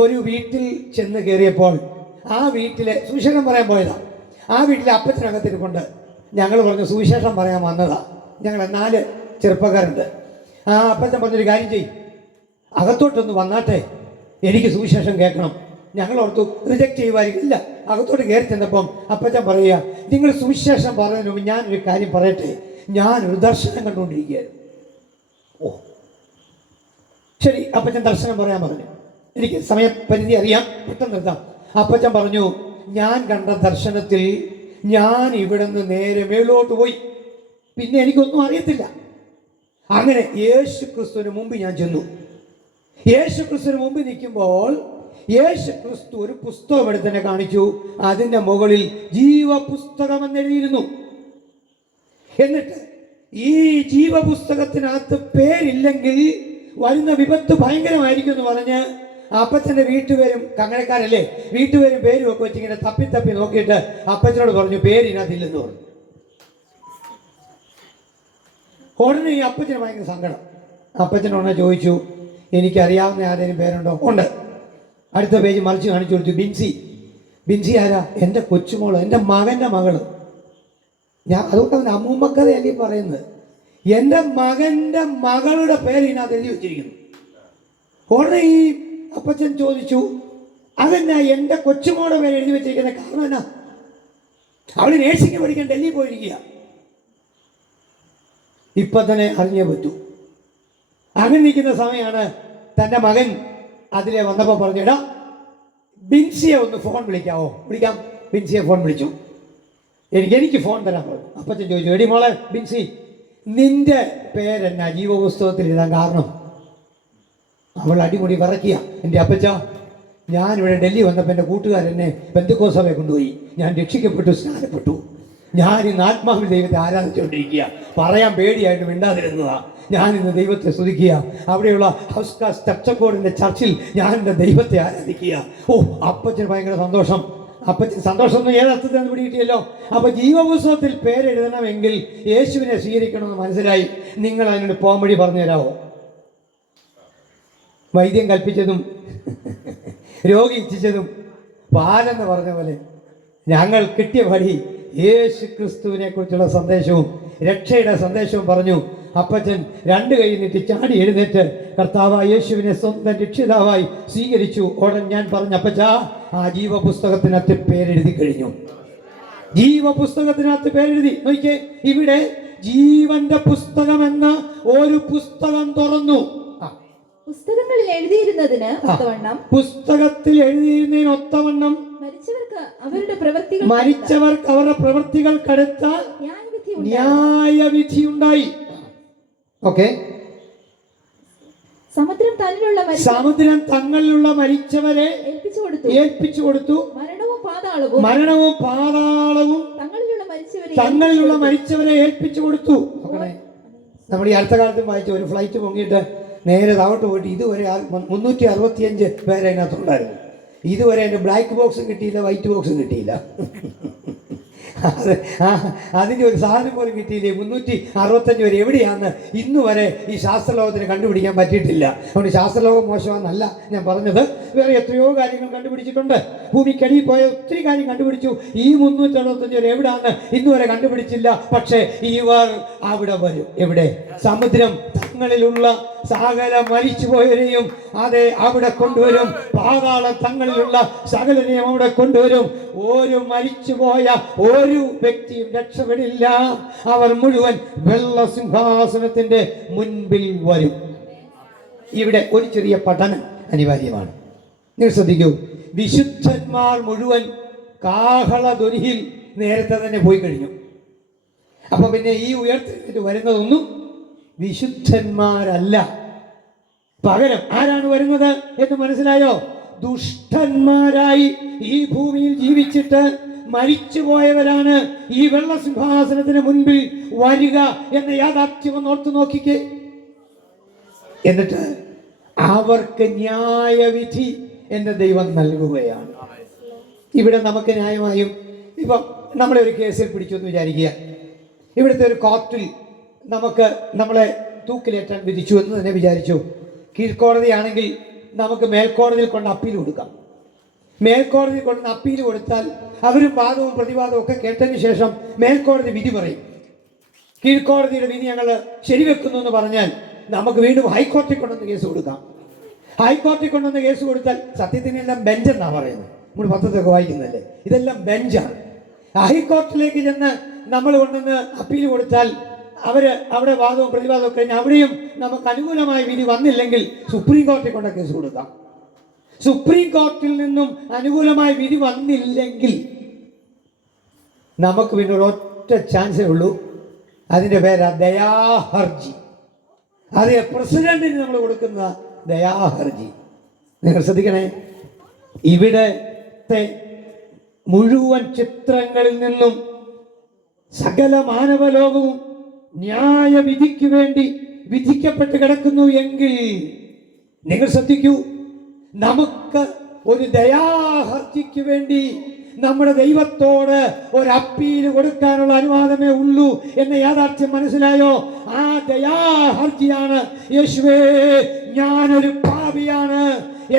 ഒരു വീട്ടിൽ ചെന്ന് കയറിയപ്പോൾ ആ വീട്ടിലെ സുവിശേഷം പറയാൻ പോയതാ. ആ വീട്ടിലെ അപ്പച്ചനകത്തിരിപ്പുണ്ട്. ഞങ്ങൾ പറഞ്ഞു സുവിശേഷം പറയാൻ വന്നതാ. ഞങ്ങൾ 4 ചെറുപ്പക്കാരുണ്ട്. ആ അപ്പച്ചൻ പറഞ്ഞൊരു കാര്യം ചെയ്യും, അകത്തോട്ടൊന്ന് വന്നാട്ടെ, എനിക്ക് സുവിശേഷം കേൾക്കണം. ഞങ്ങളോർത്തു റിജക്റ്റ് ചെയ്യുമായിരിക്കും. ഇല്ല, അകത്തോട്ട് കയറി ചെന്നപ്പം അപ്പച്ചൻ പറയുക, നിങ്ങൾ സുവിശേഷം പറയുന്നതിന് മുമ്പ് ഞാനൊരു കാര്യം പറയട്ടെ, ഞാനൊരു ദർശനം കണ്ടുകൊണ്ടിരിക്കുകയായിരുന്നു. ഓ ശരി, അപ്പച്ചൻ ദർശനം പറയാൻ പറഞ്ഞു. എനിക്ക് സമയപരിധി അറിയാം, പെട്ടെന്ന് നിർത്താം. അപ്പച്ചൻ പറഞ്ഞു, ഞാൻ കണ്ട ദർശനത്തിൽ ഞാൻ ഇവിടെ നിന്ന് നേരെ മേലോട്ട് പോയി, പിന്നെ എനിക്കൊന്നും അറിയത്തില്ല. അങ്ങനെ യേശു ക്രിസ്തുവിന് മുമ്പ് ഞാൻ ചെന്നു. യേശു ക്രിസ്തുവിന് മുമ്പ് നിൽക്കുമ്പോൾ യേശു ക്രിസ്തു ഒരു പുസ്തകം എടുത്തെന്നെ കാണിച്ചു. അതിൻ്റെ മുകളിൽ ജീവപുസ്തകം എന്നെഴുതിയിരുന്നു. എന്നിട്ട് ഈ ജീവപുസ്തകത്തിനകത്ത് പേരില്ലെങ്കിൽ വരുന്ന വിപത്ത് ഭയങ്കരമായിരിക്കും എന്ന് പറഞ്ഞ് അപ്പച്ചൻ്റെ വീട്ടുപേരും, കങ്ങഴക്കാരല്ലേ, വീട്ടുപേരും പേരും ഒക്കെ വെച്ചിങ്ങനെ തപ്പി തപ്പി നോക്കിയിട്ട് അപ്പച്ചനോട് പറഞ്ഞു പേരിനകത്തില്ലെന്ന് പറഞ്ഞു. ഉടനെ ഈ അപ്പച്ചന് ഭയങ്കര സങ്കടം. അപ്പച്ചൻ ഉടനെ ചോദിച്ചു, എനിക്കറിയാവുന്ന ആരെങ്കിലും പേരുണ്ടോ? ഉണ്ട്. അടുത്ത പേജ് മറിച്ച് കാണിച്ചു കൊടുത്തു, ബിൻസി. ബിൻസി ആരാ? എൻ്റെ കൊച്ചുമോള്, എൻ്റെ മകൻ്റെ മകള്. ഞാൻ അതുകൊണ്ട് അവൻ്റെ അമ്മൂമ്മക്കഥയല്ലേ പറയുന്നത്. എൻ്റെ മകൻ്റെ മകളുടെ പേര് ഇതിനകത്ത് എഴുതി വെച്ചിരിക്കുന്നു. ഉടനെ ഈ അപ്പച്ചൻ ചോദിച്ചു, അതെന്നാ എൻ്റെ കൊച്ചുമോളുടെ പേര് എഴുതി വെച്ചിരിക്കുന്ന കാരണം എന്നാ? അവൾ നേഴ്സിംഗ് പഠിക്കാൻ ഡൽഹി പോയിരിക്കുക. ഇപ്പം തന്നെ അറിഞ്ഞേ പറ്റൂ. അങ്ങനെ നിൽക്കുന്ന സമയമാണ് തൻ്റെ മകൻ അതിലെ വന്നപ്പോൾ പറഞ്ഞു, എടാ ബിൻസിയെ ഒന്ന് ഫോൺ വിളിക്കാവോ? വിളിക്കാം. ബിൻസിയെ ഫോൺ വിളിച്ചു. എനിക്ക് ഫോൺ തരാൻ പറഞ്ഞു. അപ്പച്ചൻ ചോദിച്ചു, എടി മോളെ ബിൻസി, നിന്റെ പേരെന്നാ ജീവപുസ്തകത്തിൽ എഴുതാൻ കാരണം? അവൾ അടിമുടി വിറയ്ക്കുക. എൻ്റെ അപ്പച്ച, ഞാനിവിടെ ഡൽഹി വന്നപ്പോൾ എൻ്റെ കൂട്ടുകാരെന്നെ പെന്തക്കോസ്ത് സഭയെ കൊണ്ടുപോയി. ഞാൻ രക്ഷിക്കപ്പെട്ടു, സ്നാനപ്പെട്ടു. ഞാനിന്ന് ആത്മാവിൽ ദൈവത്തെ ആരാധിച്ചുകൊണ്ടിരിക്കുക. പറയാൻ പേടിയായിട്ട് മിണ്ടാതിരുന്നതാ. ഞാനിന്ന് ദൈവത്തെ സ്തുതിക്കുക. അവിടെയുള്ള ഹൗസ് ചർച്ചക്കോടിൻ്റെ ചർച്ചിൽ ഞാൻ എൻ്റെ ദൈവത്തെ ആരാധിക്കുക. ഓ, അപ്പച്ചന് ഭയങ്കര സന്തോഷം. അപ്പച്ചൻ സന്തോഷം ഒന്നും ഏതർത്ഥത്തിൽ പിടികിട്ടിയല്ലോ. അപ്പൊ ജീവപുസ്തകത്തിൽ പേരെഴുതണമെങ്കിൽ യേശുവിനെ സ്വീകരിക്കണമെന്ന് മനസ്സിലായി. നിങ്ങൾ അതിനോട് പോംവഴി പറഞ്ഞു തരാമോ? വൈദ്യം കൽപ്പിച്ചതും രോഗി ഇച്ഛിച്ചതും പാലെന്ന് പറഞ്ഞ പോലെ ഞങ്ങൾ കിട്ടിയ വഴി യേശു ക്രിസ്തുവിനെ കുറിച്ചുള്ള സന്ദേശവും രക്ഷയുടെ സന്ദേശവും പറഞ്ഞു. അപ്പച്ചൻ 2 കൈ നീട്ടി ചാടി എഴുന്നേറ്റ് കർത്താവായ യേശുവിനെ സ്വന്തം രക്ഷിതാവായി സ്വീകരിച്ചു. ഉടൻ ഞാൻ പറഞ്ഞു, അപ്പച്ചാ, ആ ജീവപുസ്തകത്തിനകത്ത് പേരെഴുതി കഴിഞ്ഞു. ജീവപുസ്തകത്തിനകത്ത് പേരെഴുതി. നോക്കിയേ, ഇവിടെ ജീവന്റെ പുസ്തകം എന്ന ഒരു പുസ്തകം തുറന്നു. പുസ്തകങ്ങളിൽ എഴുതിയിരുന്നതിന് ഒത്തവണ്ണം, പുസ്തകത്തിൽ എഴുതിയിരുന്നതിന് ഒത്തവണ്ണം മരിച്ചവർക്ക് അവരുടെ പ്രവൃത്തികൾക്കടുത്ത ന്യായവിധിയുണ്ടായി. ഓക്കെ. സമുദ്രം തങ്ങളിലുള്ള മരിച്ചവരെ ഏൽപ്പിച്ചു കൊടുത്തു. മരണവും പാതാളവും തങ്ങളിലുള്ള മരിച്ചവരെ ഏൽപ്പിച്ചു കൊടുത്തു. നമ്മൾ ഈ അടുത്ത കാലത്തും വായിച്ച ഒരു ഫ്ലൈറ്റ് പൊങ്ങിയിട്ട് നേരെ താഴോട്ട് പോയിട്ട് ഇതുവരെ 365 പേരെ അതിനകത്തുണ്ടായിരുന്നു. ഇതുവരെ എൻ്റെ ബ്ലാക്ക് ബോക്സും കിട്ടിയില്ല, വൈറ്റ് ബോക്സും കിട്ടിയില്ല. അതിൻ്റെ ഒരു സാധനം പോലും കിട്ടിയില്ലേ. 365 വരെ എവിടെയാണെന്ന് ഇന്ന് വരെ ഈ ശാസ്ത്രലോകത്തിന് കണ്ടുപിടിക്കാൻ പറ്റിയിട്ടില്ല. അതുകൊണ്ട് ശാസ്ത്രലോകം മോശമാണെന്നല്ല ഞാൻ പറഞ്ഞത്. വേറെ എത്രയോ കാര്യങ്ങൾ കണ്ടുപിടിച്ചിട്ടുണ്ട്. ഭൂമിക്കടിയിൽ പോയ ഒത്തിരി കാര്യം കണ്ടുപിടിച്ചു. ഈ 365 വരെ എവിടെയാണെന്ന് ഇന്ന് വരെ കണ്ടുപിടിച്ചില്ല. പക്ഷേ ഇവർ അവിടെ വരും. എവിടെ? സമുദ്രം തങ്ങളിലുള്ള സകല മരിച്ചുപോയവരെയും അതെ അവിടെ കൊണ്ടുവരും. പാതാളം തങ്ങളിലുള്ള സകലരെയും അവിടെ കൊണ്ടുവരും. ഒരു മരിച്ചുപോയ ഒരു വ്യക്തിയും രക്ഷപ്പെടില്ല. അവർ മുഴുവൻ വെള്ള സിംഹാസനത്തിന്റെ മുൻപിൽ വരും. ഇവിടെ ഒരു ചെറിയ പഠനം അനിവാര്യമാണ്. നിങ്ങൾ ശ്രദ്ധിക്കൂ, വിശുദ്ധന്മാർ മുഴുവൻ കാഹളധ്വനിയിൽ നേരത്തെ തന്നെ പോയി കഴിഞ്ഞു. അപ്പൊ പിന്നെ ഈ ഉയർത്തെഴുന്നേറ്റ് വരുന്നതൊന്നും വിശുദ്ധന്മാരല്ല. പകരം ആരാണ് വരുന്നത് എന്ന് മനസ്സിലായോ? ദുഷ്ടന്മാരായി ഈ ഭൂമിയിൽ ജീവിച്ചിട്ട് മരിച്ചുപോയവരാണ് ഈ വെള്ളസിംഹാസനത്തിന് മുൻപിൽ വരിക എന്ന യാഥാർത്ഥ്യം ഒന്ന് ഓർത്തു നോക്കിക്കേ. എന്നിട്ട് അവർക്ക് ന്യായവിധി എന്റെ ദൈവം നൽകുകയാണ്. ഇവിടെ നമുക്ക് ന്യായമായും ഇപ്പം നമ്മളെ ഒരു കേസിൽ പിടിച്ചു എന്ന് വിചാരിക്കുക. ഇവിടുത്തെ ഒരു കോർട്ടിൽ നമ്മളെ തൂക്കിലേറ്റാൻ വിധിച്ചു എന്ന് തന്നെ വിചാരിച്ചു. കീഴ്ക്കോടതിയാണെങ്കിൽ നമുക്ക് മേൽക്കോടതിയിൽ കൊണ്ട് അപ്പീൽ കൊടുക്കാം. മേൽക്കോടതിയിൽ കൊണ്ട് അപ്പീൽ കൊടുത്താൽ അവരും വാദവും പ്രതിവാദവും ഒക്കെ കേട്ടതിന് ശേഷം മേൽക്കോടതി വിധി പറയും. കീഴ്ക്കോടതിയുടെ വിധി ഞങ്ങൾ ശരിവെക്കുന്നു എന്ന് പറഞ്ഞാൽ നമുക്ക് വീണ്ടും ഹൈക്കോടതി കൊണ്ടുവന്ന് കേസ് കൊടുക്കാം. ഹൈക്കോടതി കൊണ്ടുവന്ന് കേസ് കൊടുത്താൽ സത്യത്തിനെല്ലാം ബെഞ്ചെന്നാണ് പറയുന്നത്. നമ്മൾ പത്രത്തൊക്കെ വായിക്കുന്നതല്ലേ, ഇതെല്ലാം ബെഞ്ചാണ്. ഹൈക്കോടതിയിലേക്ക് ചെന്ന് നമ്മൾ കൊണ്ടുവന്ന് അപ്പീൽ കൊടുത്താൽ അവിടെ വാദവും പ്രതിവാദവും കഴിഞ്ഞ് അവിടെയും നമുക്ക് അനുകൂലമായ വിധി വന്നില്ലെങ്കിൽ സുപ്രീം കോടതി കൊണ്ട് കേസ് കൊടുക്കാം. സുപ്രീം കോടതിയിൽ നിന്നും അനുകൂലമായ വിധി വന്നില്ലെങ്കിൽ നമുക്ക് പിന്നെ ഒരൊറ്റ ചാൻസേ ഉള്ളൂ. അതിൻ്റെ പേരാ ദയാഹർജി. അത് പ്രസിഡന്റിന് നമ്മൾ കൊടുക്കുന്ന ദയാഹർജി. നിങ്ങൾ ശ്രദ്ധിക്കണേ, ഇവിടത്തെ മുഴുവൻ ചിത്രങ്ങളിൽ നിന്നും സകല മാനവലോകവും ന്യായവിധിക്ക് വേണ്ടി വിധിക്കപ്പെട്ട് കിടക്കുന്നു എങ്കിൽ നിങ്ങൾ ശ്രദ്ധിക്കൂ, നമുക്ക് ഒരു ദയാഹർജിക്ക് വേണ്ടി നമ്മുടെ ദൈവത്തോട് ഒരു അപ്പീൽ കൊടുക്കാനുള്ള അനുവാദമേ ഉള്ളൂ എന്ന യാഥാർത്ഥ്യം മനസ്സിലായോ? ആ ദയാഹർജിയാണ്, യേശുവേ ഞാനൊരു പാപിയാണ്,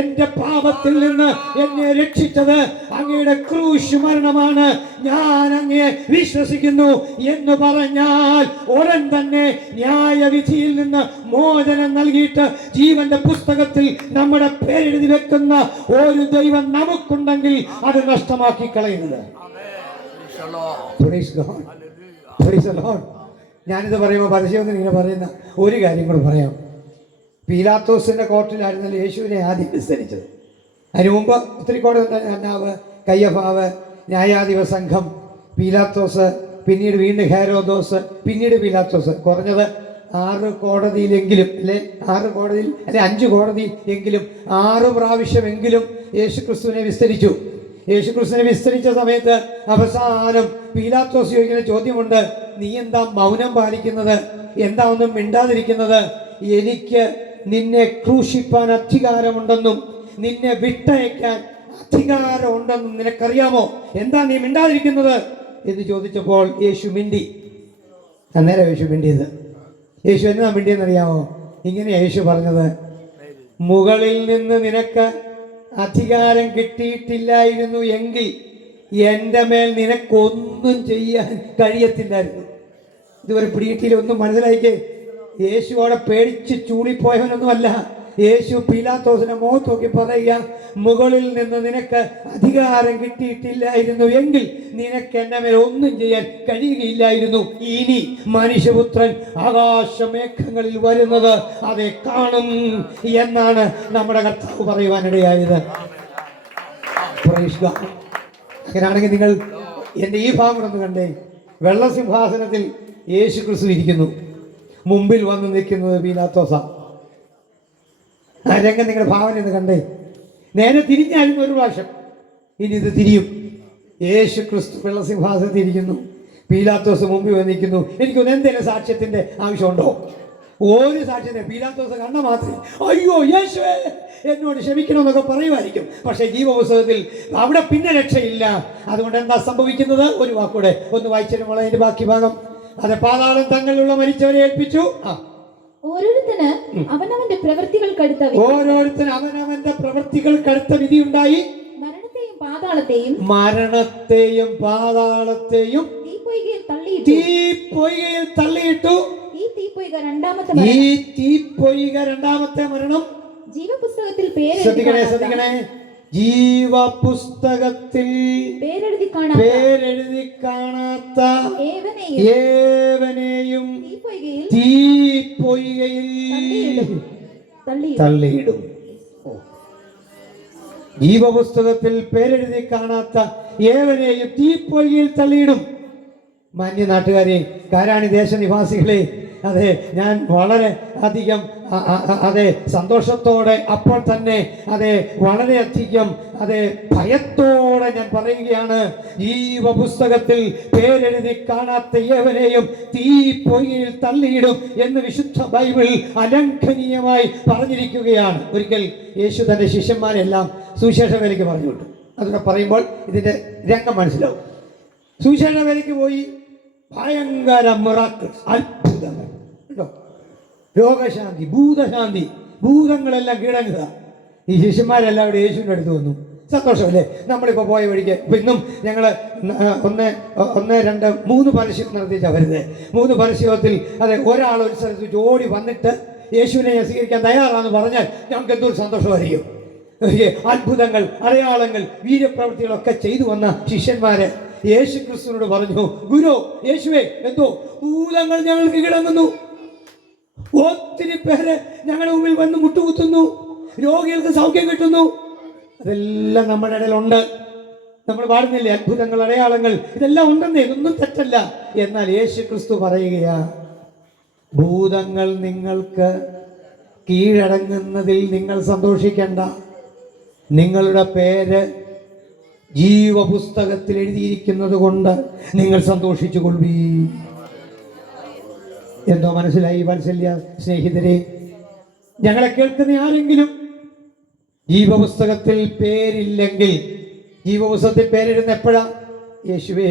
എന്റെ പാപത്തിൽ നിന്ന് എന്നെ രക്ഷിച്ചത് അങ്ങയുടെ ക്രൂശ് മരണമാണ്, ഞാൻ അങ്ങയെ വിശ്വസിക്കുന്നു എന്ന് പറഞ്ഞാൽ ഉടൻ തന്നെ ന്യായവിധിയിൽ നിന്ന് മോചനം നൽകിയിട്ട് ജീവന്റെ പുസ്തകത്തിൽ നമ്മുടെ പേരെഴുതി വെക്കുന്ന ഒരു ദൈവം നമുക്കുണ്ടെങ്കിൽ അത് നഷ്ടമാക്കി കളയുന്നത്. ഞാനിത് പറയുമ്പോൾ പരസ്യമൊന്നും ഇങ്ങനെ പറയുന്ന ഒരു കാര്യം കൂടെ പറയാം. പീലാത്തോസിന്റെ കോർട്ടിലായിരുന്നല്ലോ യേശുവിനെ ആദ്യം വിസ്തരിച്ചത്. അതിനു മുമ്പ് ഒത്തിരി കോടതി, കയ്യഫാവ്, ന്യായാധിപ സംഘം, പീലാത്തോസ്, പിന്നീട് വീണ്ടും ഹെരോദോസ്, പിന്നീട് പീലാത്തോസ്. കുറഞ്ഞത് 6 കോടതിയിലെങ്കിലും 5 കോടതിയിൽ എങ്കിലും 6 പ്രാവശ്യമെങ്കിലും യേശുക്രിസ്തുവിനെ വിസ്തരിച്ചു. യേശുക്രിസ്തുവിനെ വിസ്തരിച്ച സമയത്ത് അവസാനം പീലാത്തോസ് ചോദിക്കുന്ന ചോദ്യമുണ്ട്, നീ എന്താ മൗനം പാലിക്കുന്നത്, എന്താ ഒന്നും മിണ്ടാതിരിക്കുന്നത്? എനിക്ക് നിന്നെ ക്രൂശിപ്പാൻ അധികാരമുണ്ടെന്നും നിന്നെ വിട്ടയക്കാൻ അധികാരമുണ്ടെന്നും നിനക്കറിയാമോ? എന്താ നീ മിണ്ടാതിരിക്കുന്നത് എന്ന് ചോദിച്ചപ്പോൾ യേശു മിണ്ടി. അന്നേരം യേശു മിണ്ടിയത്. യേശു എന്നാ മിണ്ടിയെന്നറിയാമോ? ഇങ്ങനെ യേശു പറഞ്ഞത്, മുകളിൽ നിന്ന് നിനക്ക് അധികാരം കിട്ടിയിട്ടില്ലായിരുന്നു എങ്കിൽ എൻ്റെ മേൽ നിനക്കൊന്നും ചെയ്യാൻ കഴിയത്തില്ലായിരുന്നു. ഇതുവരെ പിടികിട്ടിയില്ല, ഒന്നും മനസ്സിലായിക്കേ. യേശു അവിടെ പേടിച്ച് ചൂളിപ്പോയവനൊന്നുമല്ല. യേശു പീലാത്തോസിനെ മുഖത്ത് നോക്കി പറയുക, മുകളിൽ നിന്ന് നിനക്ക് അധികാരം കിട്ടിയിട്ടില്ലായിരുന്നു എങ്കിൽ നിനക്ക് എന്നെ മേൽ ഒന്നും ചെയ്യാൻ കഴിയുകയില്ലായിരുന്നു. ഇനി മനുഷ്യപുത്രൻ ആകാശമേഘങ്ങളിൽ വരുന്നത് അതെ കാണും എന്നാണ് നമ്മുടെ കർത്താവ് പറയുവാനിടയായത്. അങ്ങനെയാണെങ്കിൽ നിങ്ങൾ എൻ്റെ ഈ ഭാഗം ഒന്ന് കണ്ടേ. വെള്ളസിംഹാസനത്തിൽ യേശു ക്രിസ്തു ഇരിക്കുന്നു, മുമ്പിൽ വന്ന് നിൽക്കുന്നത് പീലാത്തോസ. ആ രംഗം നിങ്ങളുടെ ഭാവന ഒന്ന് കണ്ടേ. നേരെ തിരിഞ്ഞായിരുന്നു ഒരു പ്രാവശ്യം, ഇനി ഇത് തിരിയും. യേശു ക്രിസ്തു വെള്ളസിംഹാസനത്തിൽ ഇരിക്കുന്നു, പീലാത്തോസ് മുമ്പിൽ വന്ന് നിൽക്കുന്നു. എനിക്കൊന്ന് എന്തെങ്കിലും സാക്ഷ്യത്തിന്റെ ആവശ്യമുണ്ടോ? ഒരു സാക്ഷ്യത്തിന് പീലാത്തോസ് കണ്ട മാത്രമേ അയ്യോ യേശുവേ എന്നോട് ക്ഷമിക്കണമെന്നൊക്കെ പറയുമായിരിക്കും. പക്ഷേ ജീവപുസ്തകത്തിൽ അവിടെ പിന്നെ രക്ഷയില്ല. അതുകൊണ്ട് എന്താ സംഭവിക്കുന്നത്? ഒരു വാക്കൂടെ ഒന്ന് വായിച്ചിരുമ്പോൾ അതിന്റെ ബാക്കി ഭാഗം. അത് പാതാളം തങ്ങളിലുള്ള മരിച്ചവരെ ഏൽപ്പിച്ചു. ഓരോരുത്തന് അവനവന്റെ പ്രവൃത്തികൾക്കടുത്ത വിധി ഉണ്ടായി. മരണത്തെയും പാതാളത്തെയും തീപ്പൊയ്കയിൽ തള്ളിയിട്ടു. ഈ തീപ്പൊയ്ക രണ്ടാമത്തെ മരണം. ജീവപുസ്തകത്തിൽ ശ്രദ്ധിക്കണേ, ജീവപുസ്തകത്തിൽ പേരെഴുതി കാണാത്ത ഏവനെയും തീപ്പൊയ്കയിൽ തള്ളിയിടും. ജീവപുസ്തകത്തിൽ പേരെഴുതി കാണാത്ത ഏവനെയും തീപ്പൊയ്കയിൽ തള്ളിയിടും. മാന്യ നാട്ടുകാരെ, കാരാണി ദേശനിവാസികളെ, അതെ, ഞാൻ വളരെ അധികം അതെ സന്തോഷത്തോടെ അപ്പോൾ തന്നെ അതെ വളരെയധികം അതെ ഭയത്തോടെ ഞാൻ പറയുകയാണ്, ജീവപുസ്തകത്തിൽ പേരെഴുതി കാണാത്ത ഏവനെയും തീ പൊയ്യിൽ തള്ളിയിടും എന്ന് വിശുദ്ധ ബൈബിൾ അലംഘനീയമായി പറഞ്ഞിരിക്കുകയാണ്. ഒരിക്കൽ യേശു തൻ്റെ ശിഷ്യന്മാരെല്ലാം സുവിശേഷ വേലയ്ക്ക് പറഞ്ഞു വിട്ടു. അതൊക്കെ പറയുമ്പോൾ ഇതിൻ്റെ രംഗം മനസ്സിലാവും. സുവിശേഷ വേലയ്ക്ക് പോയി ഭയങ്കര മിറാക്കിൾസ്, അത്ഭുതങ്ങൾ കേട്ടോ, രോഗശാന്തി, ഭൂതശാന്തി, ഭൂതങ്ങളെല്ലാം കീഴടങ്ങുക. ഈ ശിഷ്യന്മാരെല്ലാവരും യേശുവിൻ്റെ അടുത്ത് വന്നു. സന്തോഷമല്ലേ? നമ്മളിപ്പോൾ പോയ വഴിക്ക് ഇപ്പം ഇന്നും ഞങ്ങൾ 1, 2, 3 പരസ്യം നടത്തിച്ചാണ് വരുന്നത്. 3 പരസ്യത്തിൽ അതെ ഒരാൾ ഒരു സ്ഥലത്ത് വെച്ച് ഓടി വന്നിട്ട് യേശുവിനെ സ്വീകരിക്കാൻ തയ്യാറാണെന്ന് പറഞ്ഞാൽ ഞങ്ങൾക്ക് എന്തൊരു സന്തോഷമായിരിക്കും. അത്ഭുതങ്ങൾ, അടയാളങ്ങൾ, വീര്യപ്രവൃത്തികളൊക്കെ ചെയ്തു വന്ന ശിഷ്യന്മാര് യേശു ക്രിസ്തുവിനോട് പറഞ്ഞു, ഗുരു യേശുവേ, എന്തോ ഭൂതങ്ങൾ ഞങ്ങൾക്ക് കിടങ്ങുന്നു, ഒത്തിരി പേര് ഞങ്ങളുടെ മുമ്പിൽ വന്ന് മുട്ടുകുത്തുന്നു, രോഗികൾക്ക് സൗഖ്യം കിട്ടുന്നു. അതെല്ലാം നമ്മുടെ ഇടയിലുണ്ട്. നമ്മൾ പാടുന്നില്ലേ അത്ഭുതങ്ങൾ, അടയാളങ്ങൾ, ഇതെല്ലാം ഉണ്ടെന്നേ, ഇതൊന്നും തെറ്റല്ല. എന്നാൽ യേശു ക്രിസ്തു പറയുകയാ, ഭൂതങ്ങൾ നിങ്ങൾക്ക് കീഴടങ്ങുന്നതിൽ നിങ്ങൾ സന്തോഷിക്കേണ്ട, നിങ്ങളുടെ പേര് ജീവപുസ്തകത്തിൽ എഴുതിയിരിക്കുന്നത് കൊണ്ട് നിങ്ങൾ സന്തോഷിച്ചു കൊള്ളീ. എന്തോ മനസ്സിലായി വാത്സല്യ സ്നേഹിതരെ? ഞങ്ങളെ കേൾക്കുന്ന ആരെങ്കിലും ജീവപുസ്തകത്തിൽ പേരില്ലെങ്കിൽ, ജീവപുസ്തകത്തിൽ പേരിടുന്ന എപ്പോഴാ? യേശുവേ,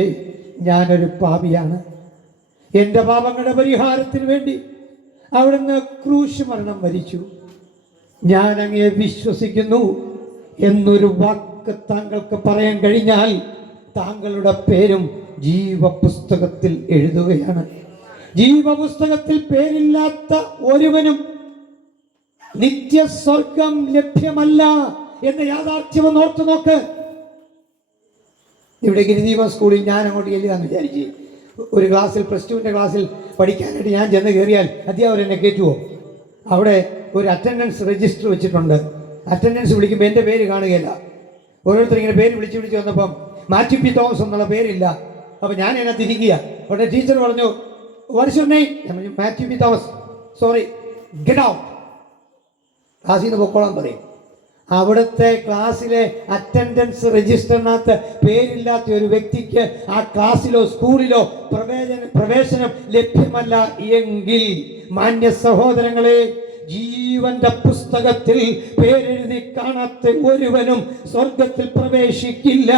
ഞാനൊരു പാപിയാണ്, എൻ്റെ പാപങ്ങളുടെ പരിഹാരത്തിന് വേണ്ടി അവിടുന്ന് ക്രൂശ് മരണം വരിച്ചു, ഞാൻ അങ്ങയെ വിശ്വസിക്കുന്നു എന്നൊരു വാക്ക് താങ്കൾക്ക് പറയാൻ കഴിഞ്ഞാൽ താങ്കളുടെ പേരും ജീവപുസ്തകത്തിൽ എഴുതുകയാണ്. ജീവപുസ്തകത്തിൽ പേരില്ലാത്ത ഒരുവനും നിത്യസ്വർഗം ലഭ്യമല്ല എന്ന യാഥാർത്ഥ്യം ഒന്ന് ഓർത്തു നോക്ക്. ഇവിടെ ഗിരിദീപ സ്കൂളിൽ ഞാൻ അങ്ങോട്ട് ചെല്ലുകയെന്ന് വിചാരിച്ച് ഒരു ക്ലാസ്സിൽ, +2 ക്ലാസ്സിൽ പഠിക്കാനായിട്ട് ഞാൻ ചെന്ന് കയറിയാൽ അധ്യാപകർ എന്നെ കയറ്റുമോ? അവിടെ ഒരു അറ്റൻഡൻസ് രജിസ്റ്റർ വെച്ചിട്ടുണ്ട്. അറ്റൻഡൻസ് വിളിക്കുമ്പോൾ എൻ്റെ പേര് കാണുകയില്ല. ഓരോരുത്തർ ഇങ്ങനെ പേര് വിളിച്ച് വന്നപ്പം മാത്യു പി തോമസ് എന്നുള്ള പേരില്ല. അപ്പം ഞാൻ എന്നെ തിരിക്കുക. അവിടെ ടീച്ചർ പറഞ്ഞു, വാട്ട്സ് യുവർ നെയിം? ഞാൻ പറഞ്ഞു Mathew P Thomas. Sorry, get out. ക്ലാസ്സിൽ നിന്ന് പൊക്കോളാൻ പറയും. അവിടുത്തെ ക്ലാസ്സിലെ അറ്റൻഡൻസ് രജിസ്റ്ററിനകത്ത് പേരില്ലാത്ത ഒരു വ്യക്തിക്ക് ആ ക്ലാസ്സിലോ സ്കൂളിലോ പ്രവേശനം ലഭ്യമല്ല എങ്കിൽ, മാന്യ സഹോദരങ്ങളെ, ജീവന്റെ പുസ്തകത്തിൽ പേരെഴുതി കാണാത്ത ഒരുവനും സ്വർഗത്തിൽ പ്രവേശിക്കില്ല.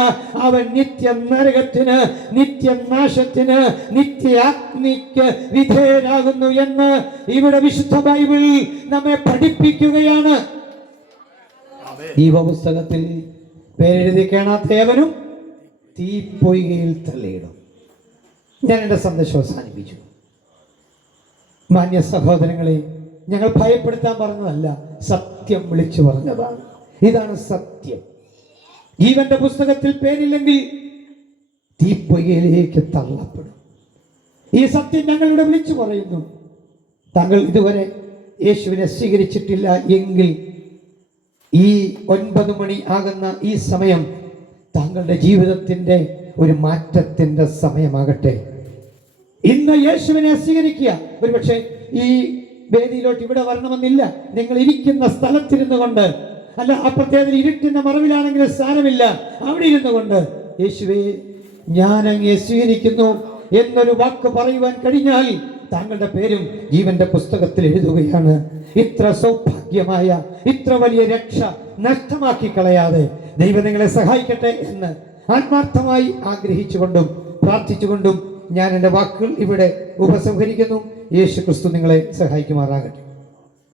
അവൻ നിത്യ നരകത്തിന്, നിത്യനാശത്തിന്, നിത്യാഗ്നിക്ക് വിധേയരാകുന്നു എന്ന് ഇവിടെ വിശുദ്ധ ബൈബിൾ നമ്മെ പഠിപ്പിക്കുകയാണ്. ജീവപുസ്തകത്തിൽ പേരെഴുതി കാണാത്ത ഏവനും തീപ്പൊയ്കയിൽ തള്ളിയിടും. ഞാൻ എൻ്റെ സന്ദേശം അവസാനിപ്പിച്ചു. മാന്യ സഹോദരങ്ങളെ, ഞങ്ങൾ ഭയപ്പെടുത്താൻ പറഞ്ഞതല്ല, സത്യം വിളിച്ചു പറഞ്ഞതാണ്. ഇതാണ് സത്യം. ജീവന്റെ പുസ്തകത്തിൽ പേരില്ലെങ്കിൽ തീപ്പൊയ്കയിലേക്ക് തള്ളപ്പെടും. ഈ സത്യം ഞങ്ങളിവിടെ വിളിച്ചു പറയുന്നു. താങ്കൾ ഇതുവരെ യേശുവിനെ സ്വീകരിച്ചിട്ടില്ല എങ്കിൽ ഈ 9 മണി ആകുന്ന ഈ സമയം താങ്കളുടെ ജീവിതത്തിൻ്റെ ഒരു മാറ്റത്തിൻ്റെ സമയമാകട്ടെ. ഇന്ന് യേശുവിനെ സ്വീകരിക്കുക. ഒരുപക്ഷെ ഈ വേദിയിലോട്ട് ഇവിടെ വരണമെന്നില്ല. നിങ്ങൾ ഇരിക്കുന്ന സ്ഥലത്തിരുന്നു കൊണ്ട്, അല്ല അപ്പുറത്തേതിൽ ഇരുട്ടിന്റെ മറവിലാണെങ്കിൽ സാരമില്ല, അവിടെ ഇരുന്നു കൊണ്ട് യേശുവേ, ഞാൻ അങ്ങയെ സ്വീകരിക്കുന്നു എന്നൊരു വാക്ക് പറയുവാൻ കഴിഞ്ഞാൽ താങ്കളുടെ പേരും ജീവന്റെ പുസ്തകത്തിൽ എഴുതുകയാണ്. ഇത്ര സൗഭാഗ്യമായ, ഇത്ര വലിയ രക്ഷ നഷ്ടമാക്കി കളയാതെ ദൈവം നിങ്ങളെ സഹായിക്കട്ടെ എന്ന് ആത്മാർത്ഥമായി ആഗ്രഹിച്ചുകൊണ്ടും പ്രാർത്ഥിച്ചുകൊണ്ടും ഞാൻ എൻ്റെ വാക്കുകൾ ഇവിടെ ഉപസംഹരിക്കുന്നു. യേശു ക്രിസ്തു നിങ്ങളെ സഹായിക്കുമാറാകട്ടെ.